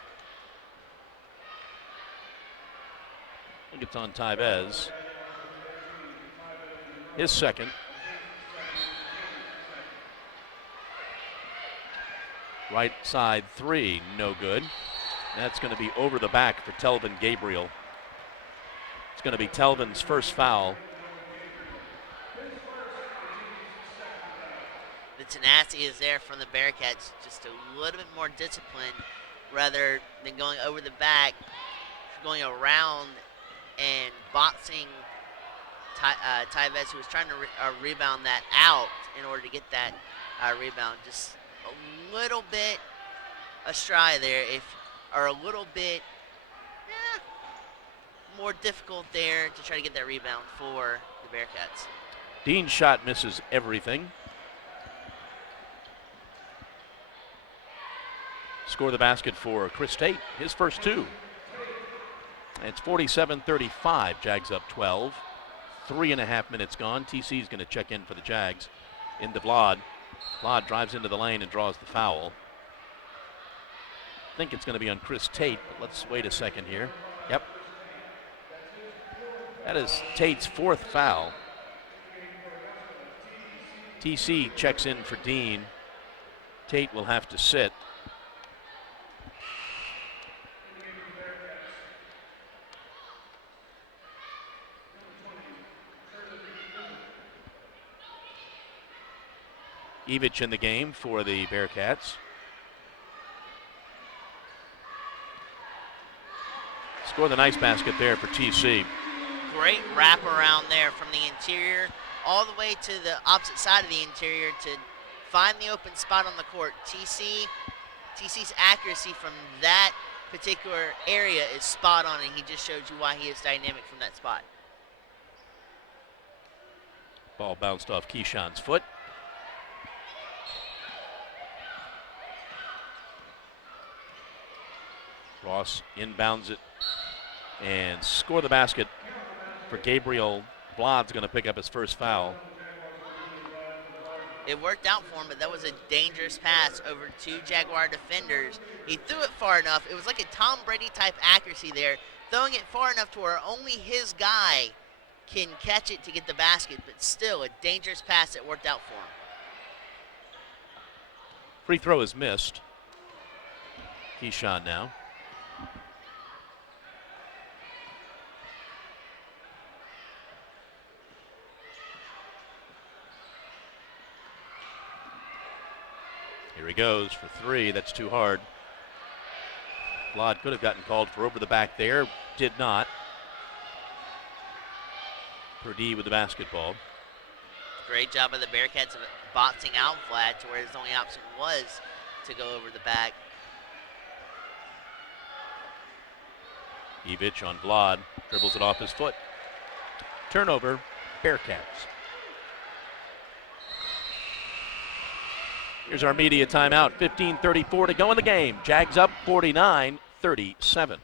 I think it's on Tyvez. His second. Right side 3, no good. That's going to be over the back for Telvin Gabriel. It's going to be Telvin's first foul. The tenacity is there from the Bearcats, just a little bit more discipline rather than going over the back, going around and boxing Tyvez, who was trying to rebound that out in order to get that rebound. Just a little bit astray there, or a little bit more difficult there to try to get that rebound for the Bearcats. Dean's shot misses everything. Score the basket for Chris Tate, his first 2. It's 47-35, Jags up 12. 3.5 minutes gone. TC's going to check in for the Jags. Into Vlad. Vlad drives into the lane and draws the foul. I think it's going to be on Chris Tate, but let's wait a second here. Yep. That is Tate's 4th foul. TC checks in for Dean. Tate will have to sit. Evich in the game for the Bearcats. Score the nice basket there for TC. Great wrap around there from the interior all the way to the opposite side of the interior to find the open spot on the court. TC's accuracy from that particular area is spot on, and he just showed you why he is dynamic from that spot. Ball bounced off Keyshawn's foot. Ross inbounds it and score the basket for Gabriel. Vlad's going to pick up his first foul. It worked out for him, but that was a dangerous pass over 2 Jaguar defenders. He threw it far enough. It was like a Tom Brady type accuracy there, throwing it far enough to where only his guy can catch it to get the basket, but still a dangerous pass that worked out for him. Free throw is missed. Keyshawn now. Here he goes for 3. That's too hard. Vlad could have gotten called for over the back there. Did not. Purdue with the basketball. Great job by the Bearcats of boxing out Vlad to where his only option was to go over the back. Evich on Vlad. Dribbles it off his foot. Turnover, Bearcats. Here's our media timeout. 15:34 to go in the game. Jags up 49-37.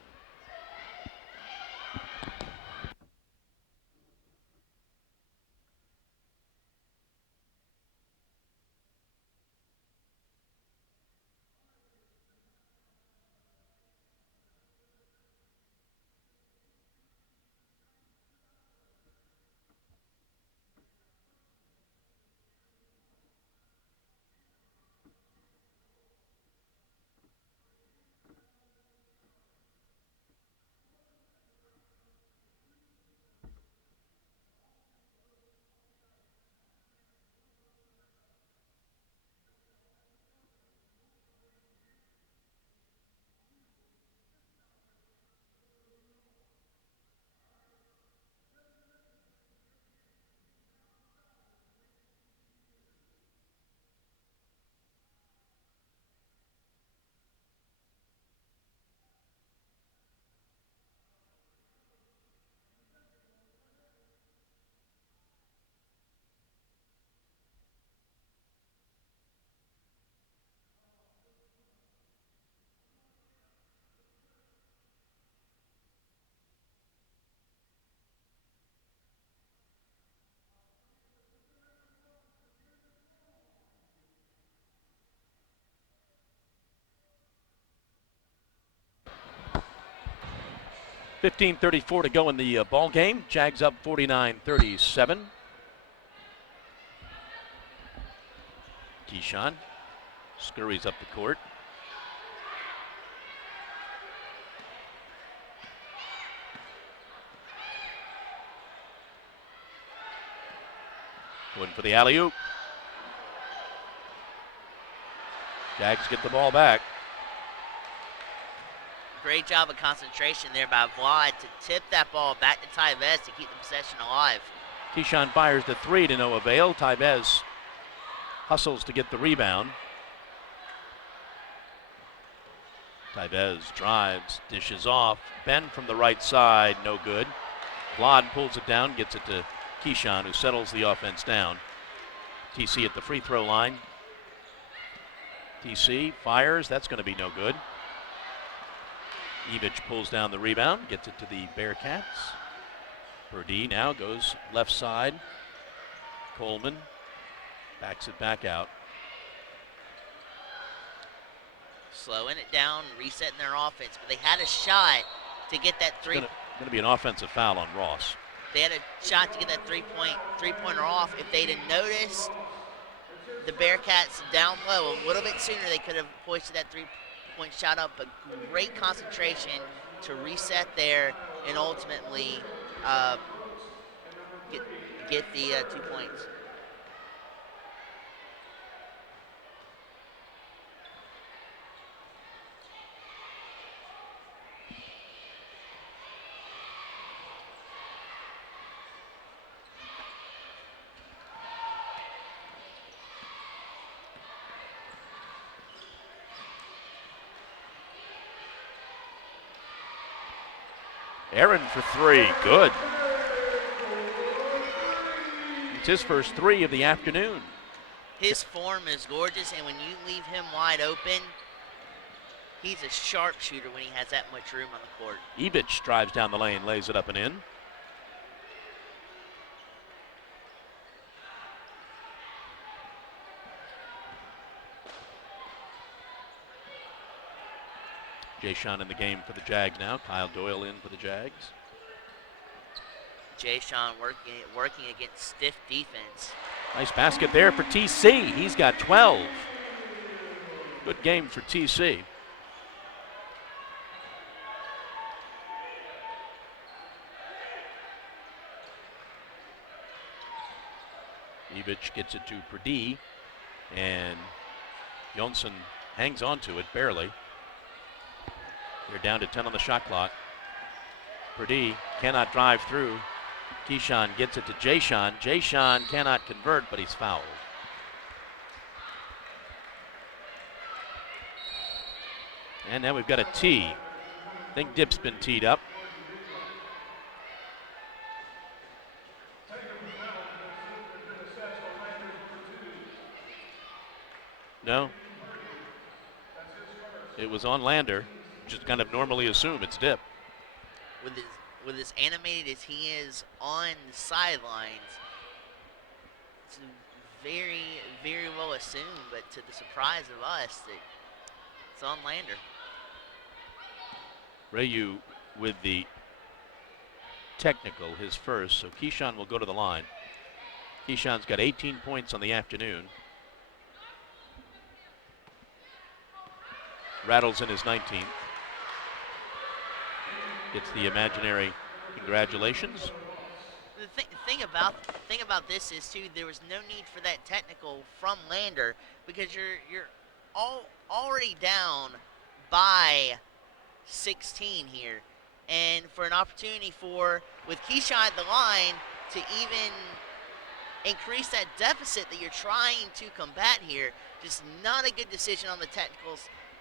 15:34 to go in the ball game. Jags up 49-37. Keyshawn scurries up the court. Going for the alley-oop. Jags get the ball back. Great job of concentration there by Vlad to tip that ball back to Tyvez to keep the possession alive. Keyshawn fires the three to no avail. Tyvez hustles to get the rebound. Tyvez drives, dishes off. Ben from the right side, no good. Vlad pulls it down, gets it to Keyshawn, who settles the offense down. TC at the free throw line. TC fires, that's going to be no good. Evich pulls down the rebound, gets it to the Bearcats. Purdy now goes left side. Coleman backs it back out. Slowing it down, resetting their offense, but they had a shot to get that three. Going to be an offensive foul on Ross. They had a shot to get that three-pointer off. If they'd have noticed the Bearcats down low a little bit sooner, they could have hoisted that three-point shot up. But great concentration to reset there and ultimately get the 2 points. Aaron for three, good. It's his first three of the afternoon. His form is gorgeous, and when you leave him wide open, he's a sharpshooter when he has that much room on the court. Evich drives down the lane, lays it up and in. Jay-Sean in the game for the Jags now. Kyle Doyle in for the Jags. Jay-Sean working against stiff defense. Nice basket there for TC. He's got 12. Good game for TC. Evich gets it to Purdy, and Jonsson hangs on to it barely. They're down to 10 on the shot clock. Purdy cannot drive through. Keyshawn gets it to Jay-Sean. Jay-Sean cannot convert, but he's fouled. And now we've got a tee. I think Dip's been teed up. No. It was on Lander. Just kind of normally assume it's Dip. With as animated as he is on the sidelines, it's very, very well assumed, but to the surprise of us, that it's on Lander. Rayu with the technical, his first, so Keyshawn will go to the line. Keyshawn's got 18 points on the afternoon. Rattles in his 19th. Gets the imaginary congratulations. The thing about this is too, there was no need for that technical from Lander because you're already down by 16 here, and for an opportunity with Keyshawn at the line to even increase that deficit that you're trying to combat here, just not a good decision on the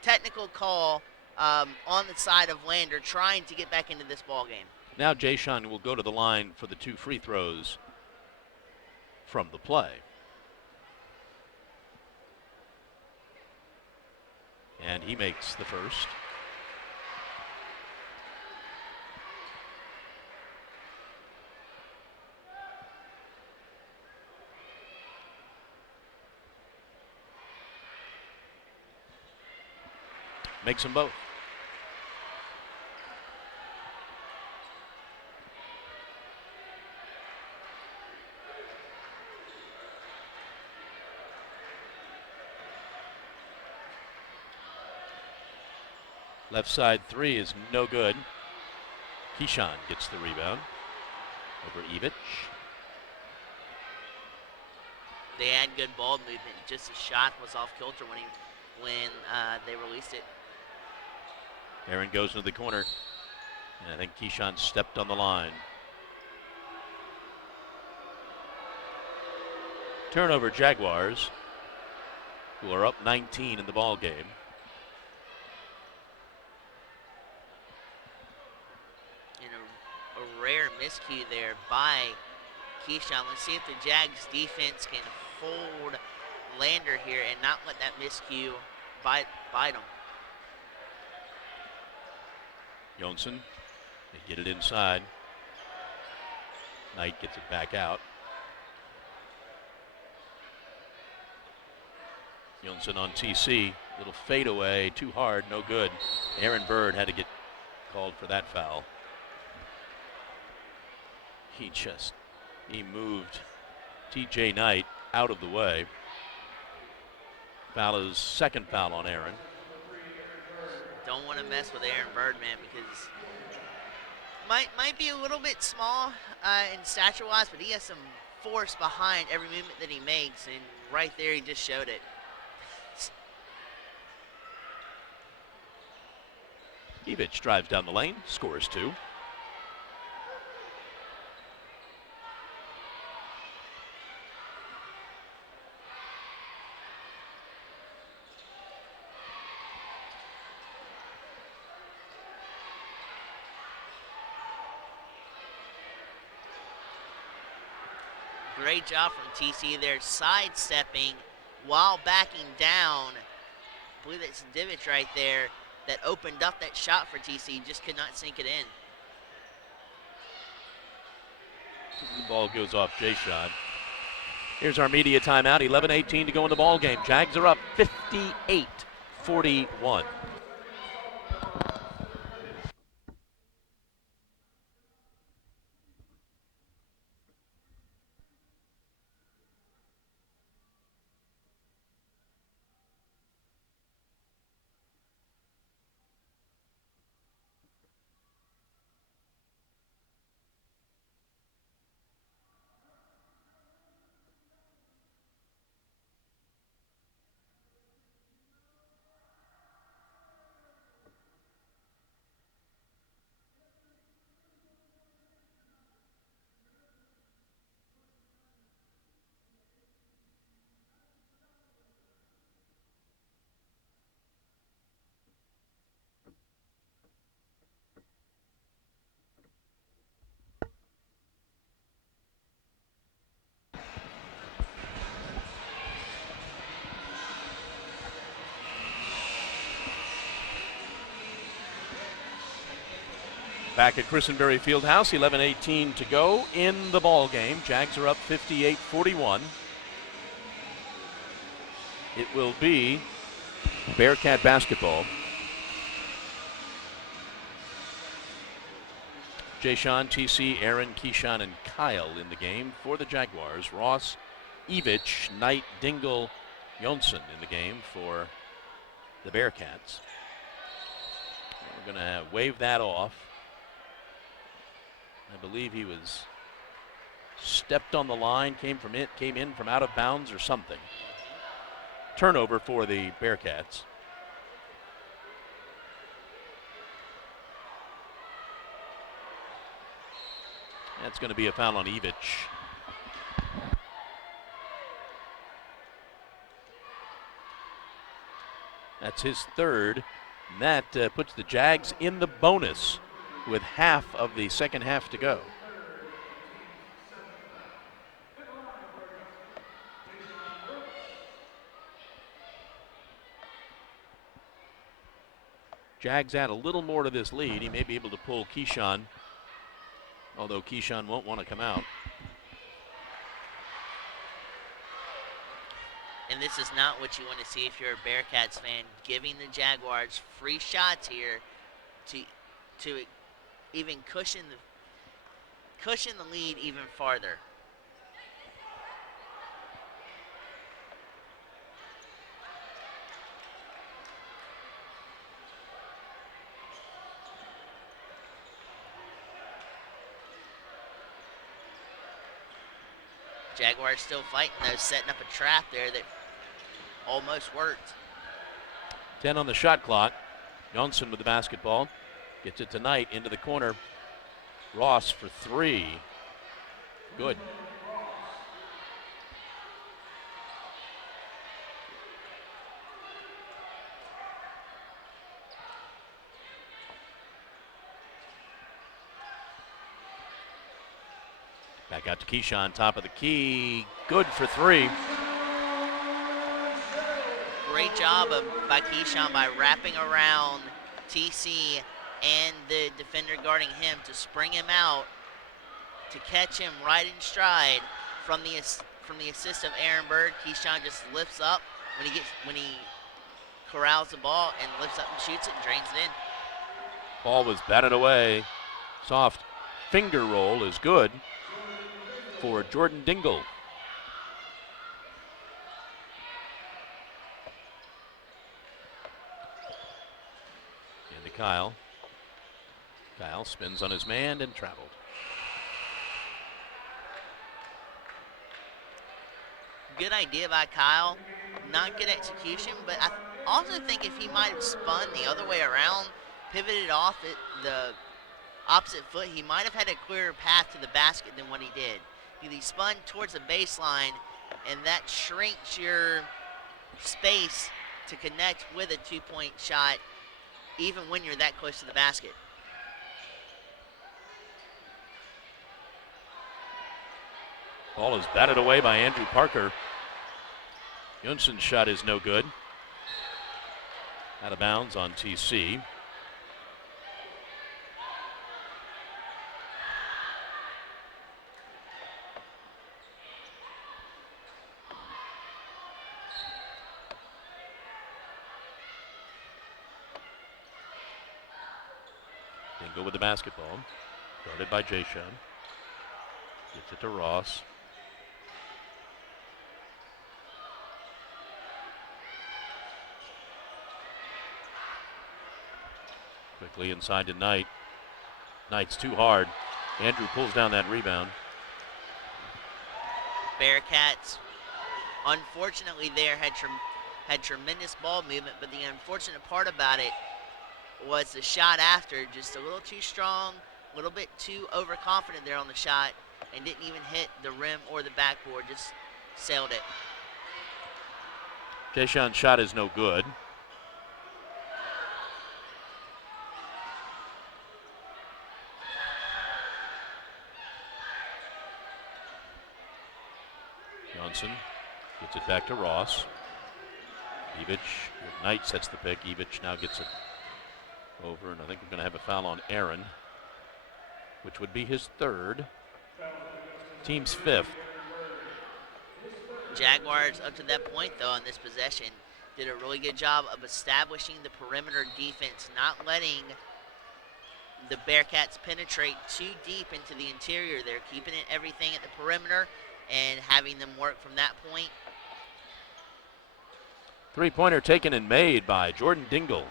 technical call. On the side of Lander, trying to get back into this ball game. Now Jay-Sean will go to the line for the two free throws from the play. And he makes the first. Makes them both. Left side three is no good. Keyshawn gets the rebound over Evich. They had good ball movement. Just the shot was off kilter when they released it. Aaron goes into the corner. And I think Keyshawn stepped on the line. Turnover Jaguars, who are up 19 in the ball game. And a rare miscue there by Keyshawn. Let's see if the Jags defense can hold Lander here and not let that miscue bite him. Johnson, they get it inside. Knight gets it back out. Johnson on TC, little fadeaway, too hard, no good. Aaron Bird had to get called for that foul. He moved TJ Knight out of the way. Foul is second foul on Aaron. Don't want to mess with Aaron Bird, man, because might be a little bit small in stature-wise, but he has some force behind every movement that he makes, and right there he just showed it. Evich drives down the lane, scores two. Great job from TC there, sidestepping while backing down. I believe that's Divich right there that opened up that shot for TC, just could not sink it in. The ball goes off Jay-Shon. Here's our media timeout. 11:18 to go in the ball game. Jags are up 58-41. Back at Christenberry Fieldhouse, 11:18 to go in the ball game. Jags are up 58-41. It will be Bearcat basketball. Jay-Shon, TC, Aaron, Keyshawn, and Kyle in the game for the Jaguars. Ross, Evich, Knight, Dingle, Johnson in the game for the Bearcats. We're going to wave that off. I believe he was stepped on the line, came in from out of bounds or something. Turnover for the Bearcats. That's going to be a foul on Evich. That's his third. And that puts the Jags in the bonus with half of the second half to go. Jags add a little more to this lead. He may be able to pull Keyshawn, although Keyshawn won't want to come out. And this is not what you want to see if you're a Bearcats fan, giving the Jaguars free shots here to even cushion the lead even farther. Jaguars still fighting, though, setting up a trap there that almost worked. 10 on the shot clock. Johnson with the basketball. Gets it tonight into the corner. Ross for three. Good. Back out to Keyshawn, top of the key. Good for three. Great job by Keyshawn by wrapping around TC and the defender guarding him to spring him out, to catch him right in stride from the assist of Aaron Bird. Keyshawn just lifts up when he corrals the ball and lifts up and shoots it and drains it in. Ball was batted away. Soft finger roll is good for Jordan Dingle. Into Kyle. Kyle spins on his man and traveled. Good idea by Kyle. Not good execution, but I also think if he might have spun the other way around, pivoted off the opposite foot, he might have had a clearer path to the basket than what he did. He spun towards the baseline, and that shrinks your space to connect with a two-point shot, even when you're that close to the basket. Ball is batted away by Andrew Parker. Johnson's shot is no good. Out of bounds on TC. Dingle with the basketball. Guarded by Jay Sean. Gets it to Ross. Quickly inside to Knight. Knight's too hard. Andrew pulls down that rebound. Bearcats, unfortunately, there had tremendous ball movement, but the unfortunate part about it was the shot after, just a little too strong, a little bit too overconfident there on the shot, and didn't even hit the rim or the backboard, just sailed it. Jay-Sean's shot is no good. Johnson gets it back to Ross. Evich, Knight sets the pick. Evich now gets it over, and I think we're going to have a foul on Aaron, which would be his third. Team's fifth. Jaguars, up to that point, though, on this possession, did a really good job of establishing the perimeter defense, not letting the Bearcats penetrate too deep into the interior. They're keeping everything at the perimeter and having them work from that point. Three-pointer taken and made by Jordan Dingle.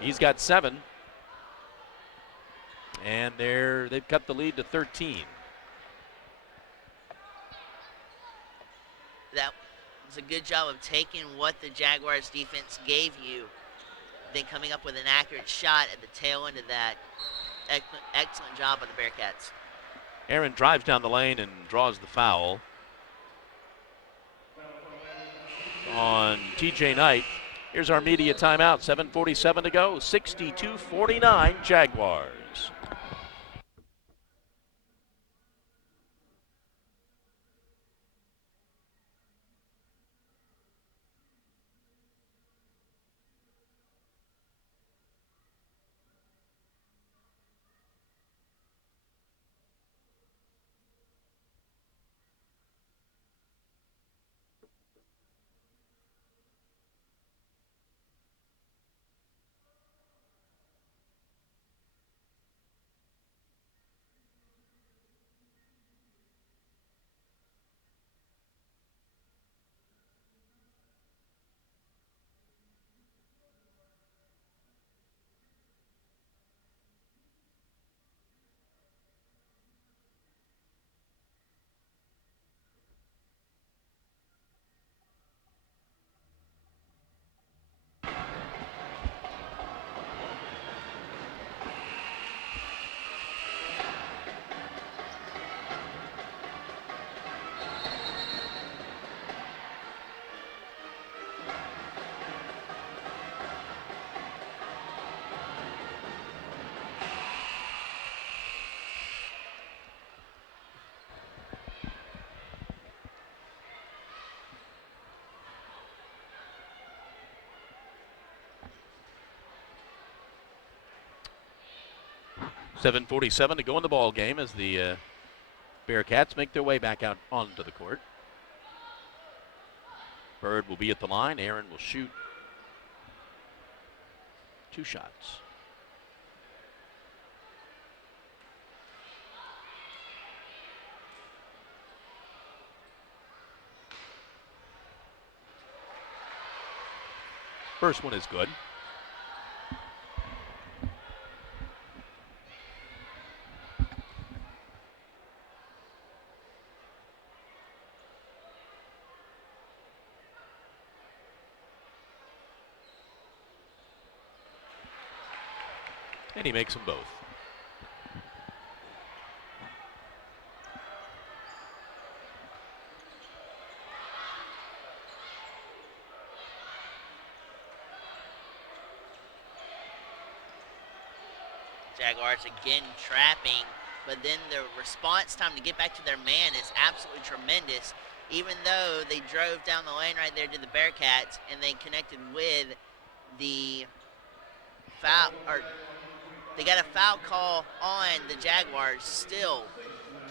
He's got 7. And they've cut the lead to 13. That was a good job of taking what the Jaguars defense gave you, then coming up with an accurate shot at the tail end of that. Excellent job by the Bearcats. Aaron drives down the lane and draws the foul on TJ Knight. Here's our media timeout. 7:47 to go. 62-49 Jaguars. 7:47 to go in the ball game as the Bearcats make their way back out onto the court. Bird will be at the line. Aaron will shoot 2 shots. First one is good. And he makes them both. Jaguars again trapping, but then the response time to get back to their man is absolutely tremendous. Even though they drove down the lane right there to the Bearcats and they connected with the foul, or they got a foul call on the Jaguars. Still,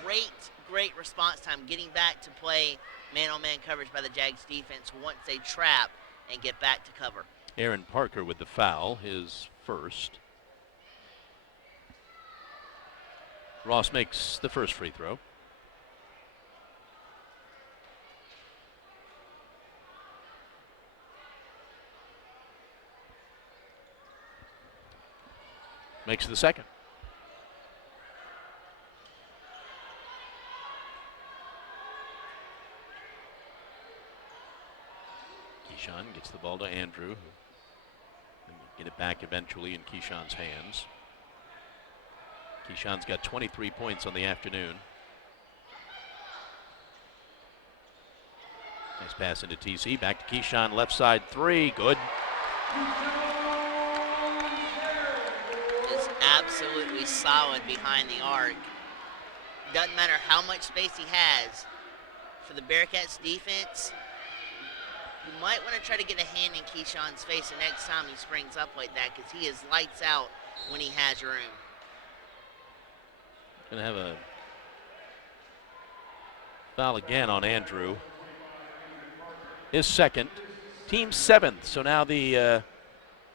great response time getting back to play man-on-man coverage by the Jags defense once they trap and get back to cover. Aaron Parker with the foul, his first. Ross makes the first free throw. Makes the second. Keyshawn gets the ball to Andrew, who get it back eventually in Keyshawn's hands. Keyshawn's got 23 points on the afternoon. Nice pass into TC. Back to Keyshawn, left side three. Good. Is absolutely solid behind the arc. Doesn't matter how much space he has. For the Bearcats defense, you might want to try to get a hand in Keyshawn's face the next time he springs up like that, because he is lights out when he has room. Going to have a foul again on Andrew. His second, team 7th. So now the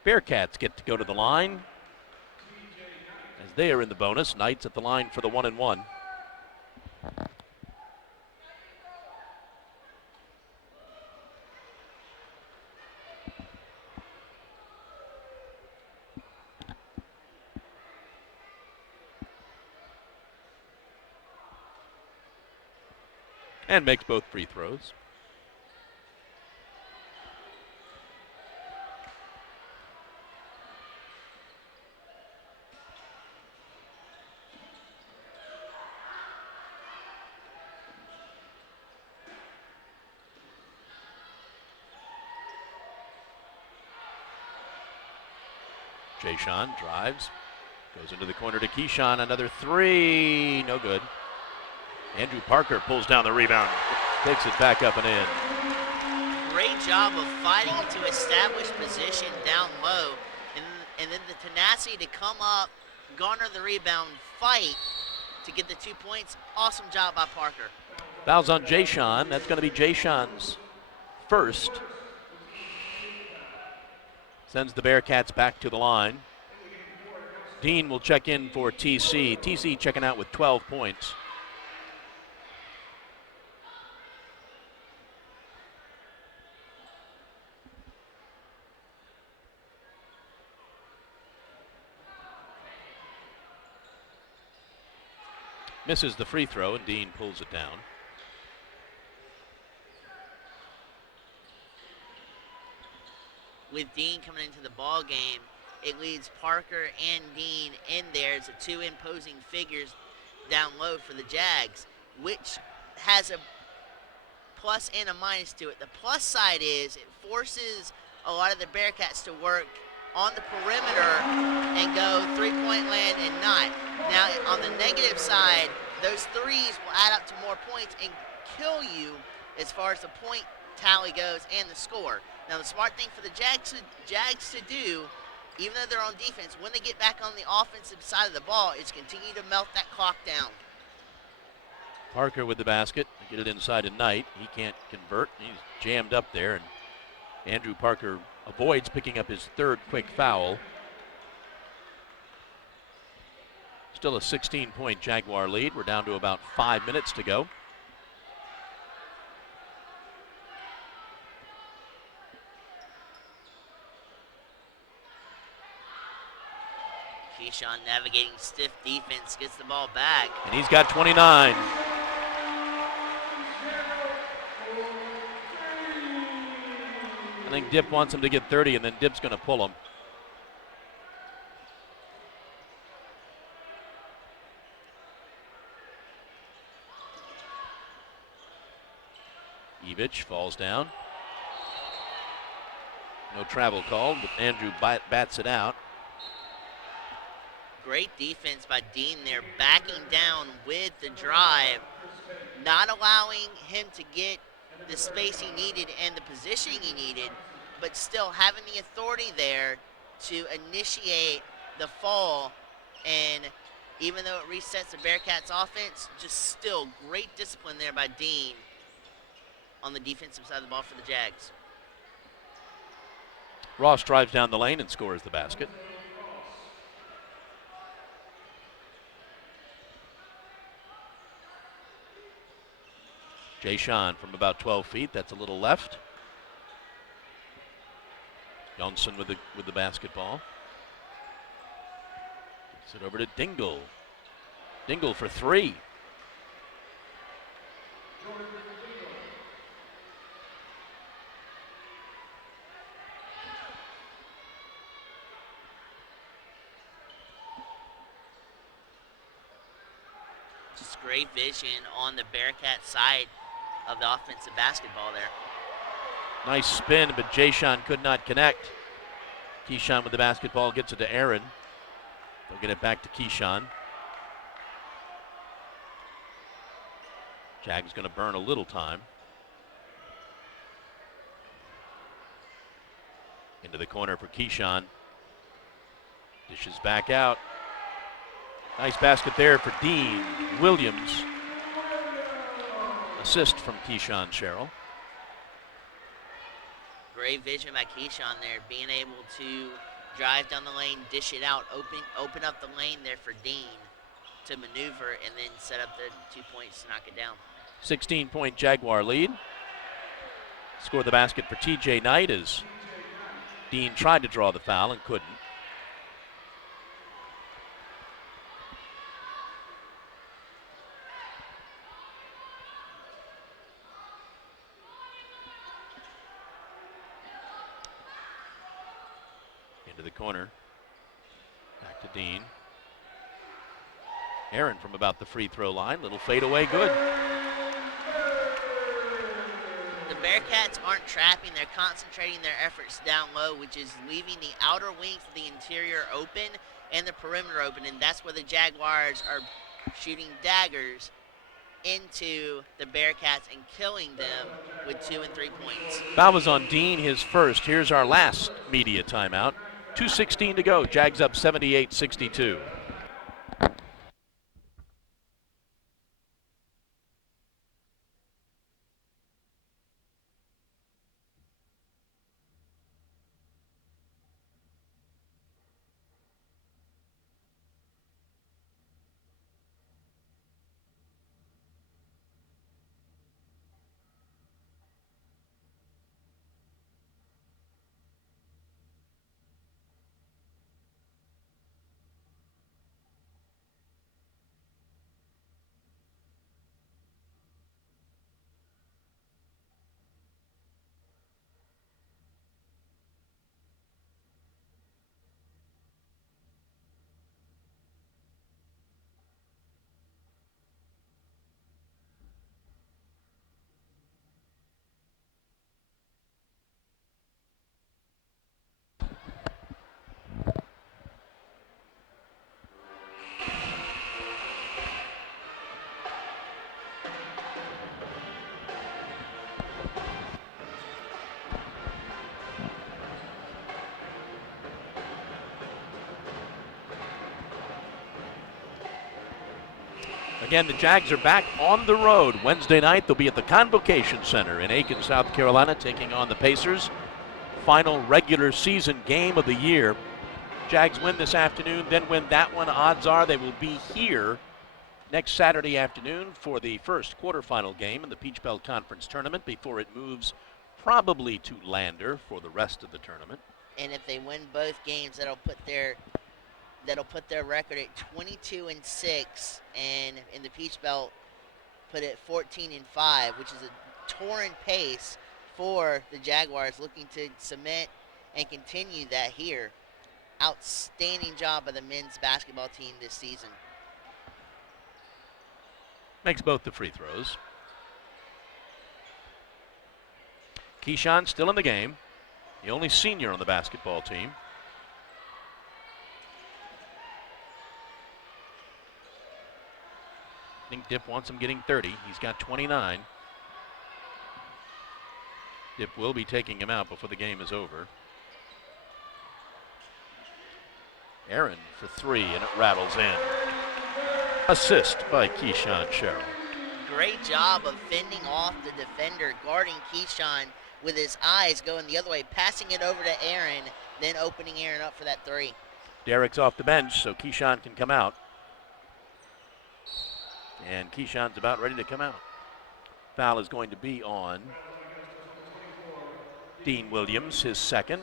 Bearcats get to go to the line as they are in the bonus. Knights at the line for the 1-and-1. And makes both free throws. Jayshawn drives, goes into the corner to Keyshawn, another three, no good. Andrew Parker pulls down the rebound, takes it back up and in. Great job of fighting to establish position down low, and then the tenacity to come up, garner the rebound, fight to get the 2 points. Awesome job by Parker. Fouls on Jayshawn. That's going to be Jayshawn's first. Sends the Bearcats back to the line. Dean will check in for TC. TC checking out with 12 points. Misses the free throw, and Dean pulls it down. With Dean coming into the ball game, it leads Parker and Dean in there as the two imposing figures down low for the Jags, which has a plus and a minus to it. The plus side is it forces a lot of the Bearcats to work on the perimeter and go three-point land and not. Now, on the negative side, those threes will add up to more points and kill you as far as the point tally goes and the score. Now, the smart thing for the Jags to do even though they're on defense, when they get back on the offensive side of the ball, it's continue to melt that clock down. Parker with the basket. Get it inside to Knight. He can't convert. He's jammed up there, and Andrew Parker avoids picking up his third quick foul. Still a 16-point Jaguar lead. We're down to about 5 minutes to go. Keyshawn navigating stiff defense, gets the ball back. And he's got 29. I think Dip wants him to get 30, and then Dip's going to pull him. Evich falls down. No travel called, but Andrew bats it out. Great defense by Dean there, backing down with the drive, not allowing him to get the space he needed and the positioning he needed, but still having the authority there to initiate the fall. And even though it resets the Bearcats offense, just still great discipline there by Dean on the defensive side of the ball for the Jags. Ross drives down the lane and scores the basket. Jay Sean from about 12 feet. That's a little left. Johnson with the basketball. Gets it over to Dingle. Dingle for three. Just great vision on the Bearcat side of the offensive basketball there. Nice spin, but Jay Sean could not connect. Keyshawn with the basketball gets it to Aaron. They'll get it back to Keyshawn. Jag's going to burn a little time. Into the corner for Keyshawn. Dishes back out. Nice basket there for Dean Williams. Assist from Keyshawn Sherrill. Great vision by Keyshawn there, being able to drive down the lane, dish it out, open up the lane there for Dean to maneuver and then set up the 2 points to knock it down. 16-point Jaguar lead. Scored the basket for TJ Knight as Dean tried to draw the foul and couldn't. Into the corner. Back to Dean. Aaron from about the free throw line. Little fade away, good. The Bearcats aren't trapping. They're concentrating their efforts down low, which is leaving the outer wings of the interior open and the perimeter open. And that's where the Jaguars are shooting daggers into the Bearcats and killing them with 2 and 3 points. Foul was on Dean, his first. Here's our last media timeout. 2:16 to go. Jags up 78-62. Again, the Jags are back on the road Wednesday night. They'll be at the Convocation Center in Aiken, South Carolina, taking on the Pacers. Final regular season game of the year. Jags win this afternoon, then win that one. Odds are they will be here next Saturday afternoon for the first quarterfinal game in the Peach Belt Conference Tournament before it moves probably to Lander for the rest of the tournament. And if they win both games, that'll put their record at 22-6, and in the Peach Belt put it 14-5, which is a torrent pace for the Jaguars, looking to cement and continue that here. Outstanding job by the men's basketball team this season. Makes both the free throws. Keyshawn still in the game. The only senior on the basketball team. I think Dip wants him getting 30. He's got 29. Dip will be taking him out before the game is over. Aaron for three, and it rattles in. Assist by Keyshawn Sherrill. Great job of fending off the defender, guarding Keyshawn with his eyes going the other way, passing it over to Aaron, then opening Aaron up for that three. Derek's off the bench, so Keyshawn can come out. And Keyshawn's about ready to come out. Foul is going to be on Dean Williams, his second.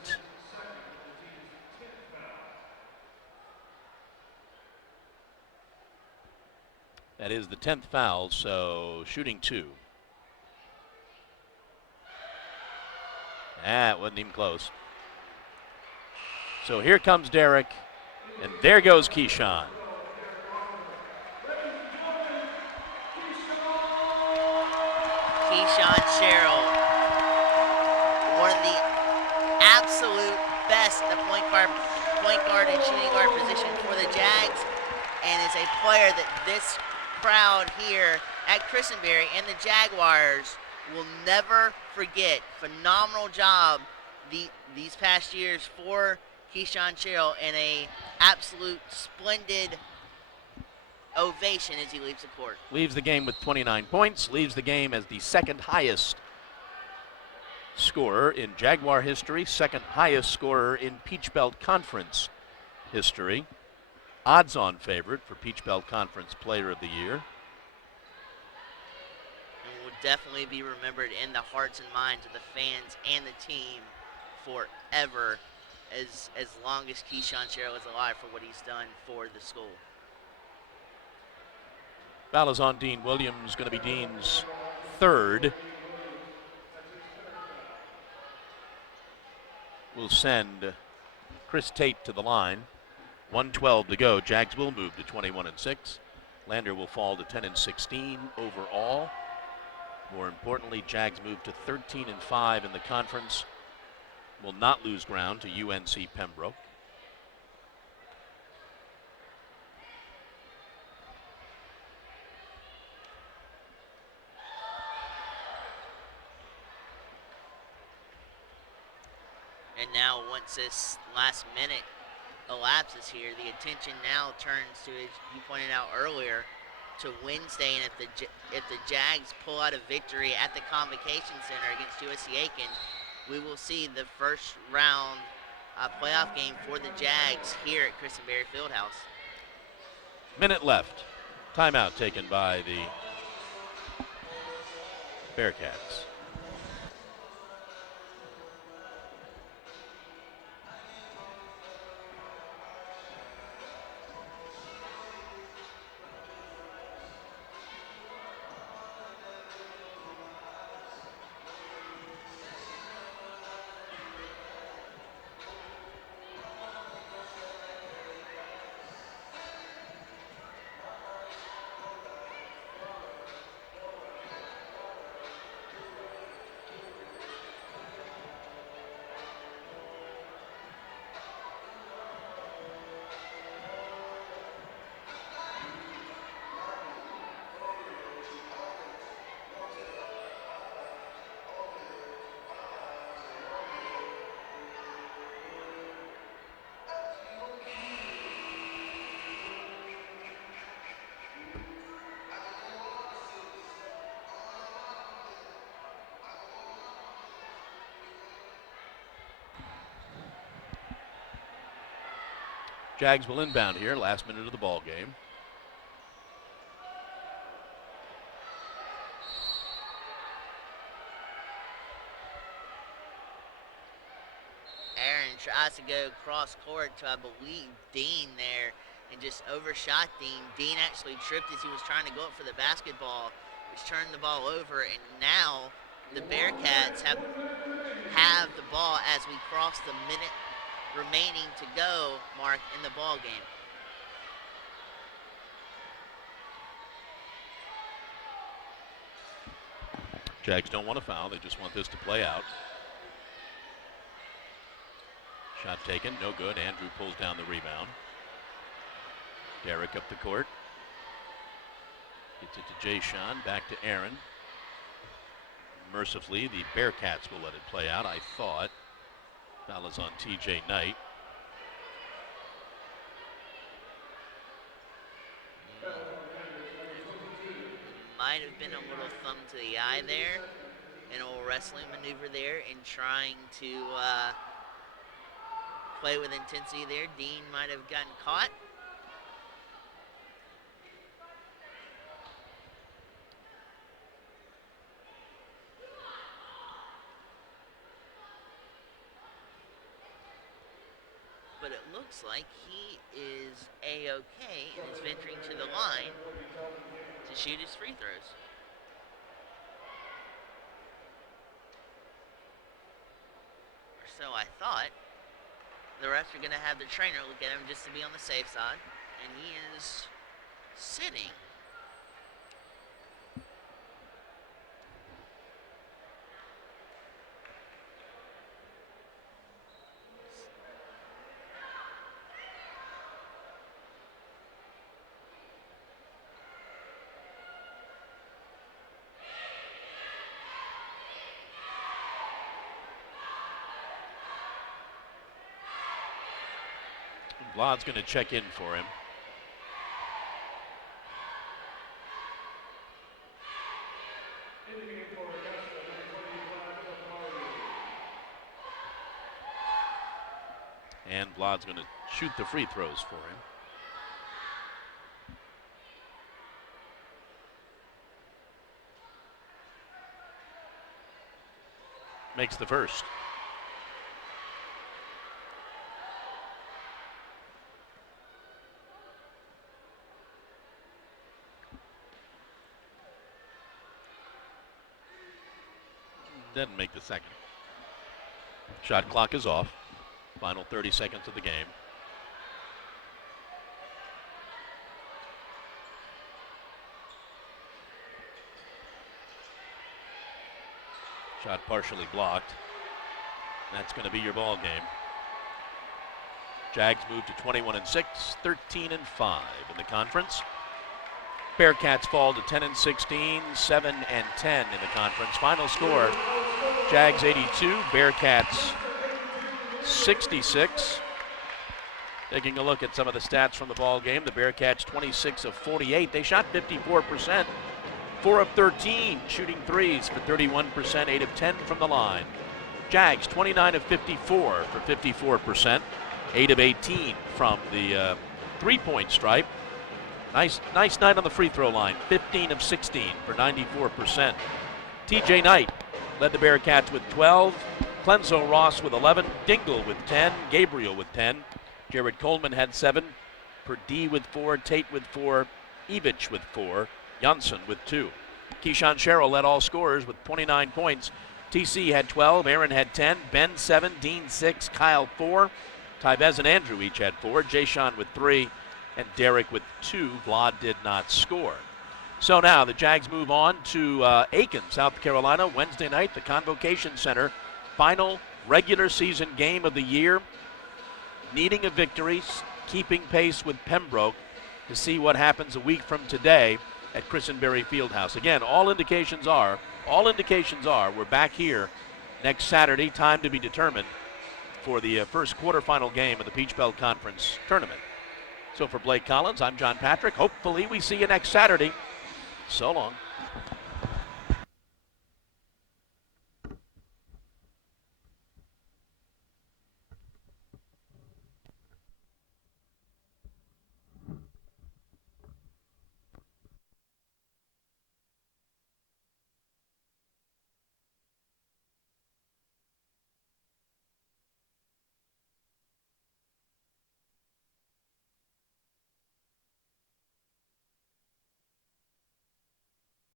That is the 10th foul, so shooting two. It wasn't even close. So here comes Derek, and there goes Keyshawn. Keyshawn Sherrill, one of the absolute best at the point guard and shooting guard position for the Jags, and is a player that this crowd here at Christenberry and the Jaguars will never forget. Phenomenal job these past years for Keyshawn Sherrill, and a absolute splendid ovation as he leaves the court. Leaves the game with 29 points, leaves the game as the second highest scorer in Jaguar history, second highest scorer in Peach Belt Conference history. Odds-on favorite for Peach Belt Conference Player of the Year. And will definitely be remembered in the hearts and minds of the fans and the team forever, as long as Keyshawn Sherrill is alive, for what he's done for the school. Foul is on Dean Williams, going to be Dean's third. We'll send Chris Tate to the line. 1:12 to go. Jags will move to 21-6. Lander will fall to 10-16 overall. More importantly, Jags move to 13-5 in the conference. Will not lose ground to UNC Pembroke. And now, once this last minute elapses here, the attention now turns to, as you pointed out earlier, to Wednesday. And if the Jags pull out a victory at the Convocation Center against USC Aiken, we will see the first round playoff game for the Jags here at Christenberry Fieldhouse. Minute left. Timeout taken by the Bearcats. Jags will inbound here, last minute of the ball game. Aaron tries to go cross court to, I believe, Dean there and just overshot Dean. Dean actually tripped as he was trying to go up for the basketball, which turned the ball over, and now the Bearcats have the ball as we cross the minute remaining to go mark in the ball game. Jags don't want to foul. They just want this to play out. Shot taken, no good. Andrew pulls down the rebound. Derek up the court. Gets it to Jay-Sean, back to Aaron. Mercifully, the Bearcats will let it play out, I thought. Foul is on TJ Knight. Might have been a little thumb to the eye there. An old wrestling maneuver there in trying to play with intensity there. Dean might have gotten caught. But it looks like he is A-okay and is venturing to the line to shoot his free throws. Or so I thought. The refs are going to have the trainer look at him just to be on the safe side. And he is sitting. Vlad's going to check in for him. And Vlad's going to shoot the free throws for him. Makes the first. Didn't make the second. Shot clock is off. Final 30 seconds of the game. Shot partially blocked. That's going to be your ball game. Jags move to 21-6, 13-5 in the conference. Bearcats fall to 10-16, 7-10 in the conference. Final score, Jags 82, Bearcats 66. Taking a look at some of the stats from the ball game, the Bearcats 26 of 48. They shot 54%, 4 of 13 shooting threes for 31%, 8 of 10 from the line. Jags 29 of 54 for 54%, 8 of 18 from the three-point stripe. Nice night on the free throw line, 15 of 16 for 94%. TJ Knight led the Bearcats with 12, Clenzo Ross with 11, Dingle with 10, Gabriel with 10, Jared Coleman had 7, Perdue with 4, Tate with 4, Evich with 4, Janssen with 2. Keyshawn Sherrill led all scorers with 29 points. TC had 12, Aaron had 10, Ben 7, Dean 6, Kyle 4, Tyvez and Andrew each had 4, Jay-Sean with 3, and Derek with 2. Vlad did not score. So now the Jags move on to Aiken, South Carolina, Wednesday night, the Convocation Center. Final regular season game of the year. Needing a victory, keeping pace with Pembroke to see what happens a week from today at Christenberry Fieldhouse. Again, all indications are we're back here next Saturday, time to be determined for the first quarterfinal game of the Peach Belt Conference tournament. So for Blake Collins, I'm John Patrick. Hopefully we see you next Saturday. So long.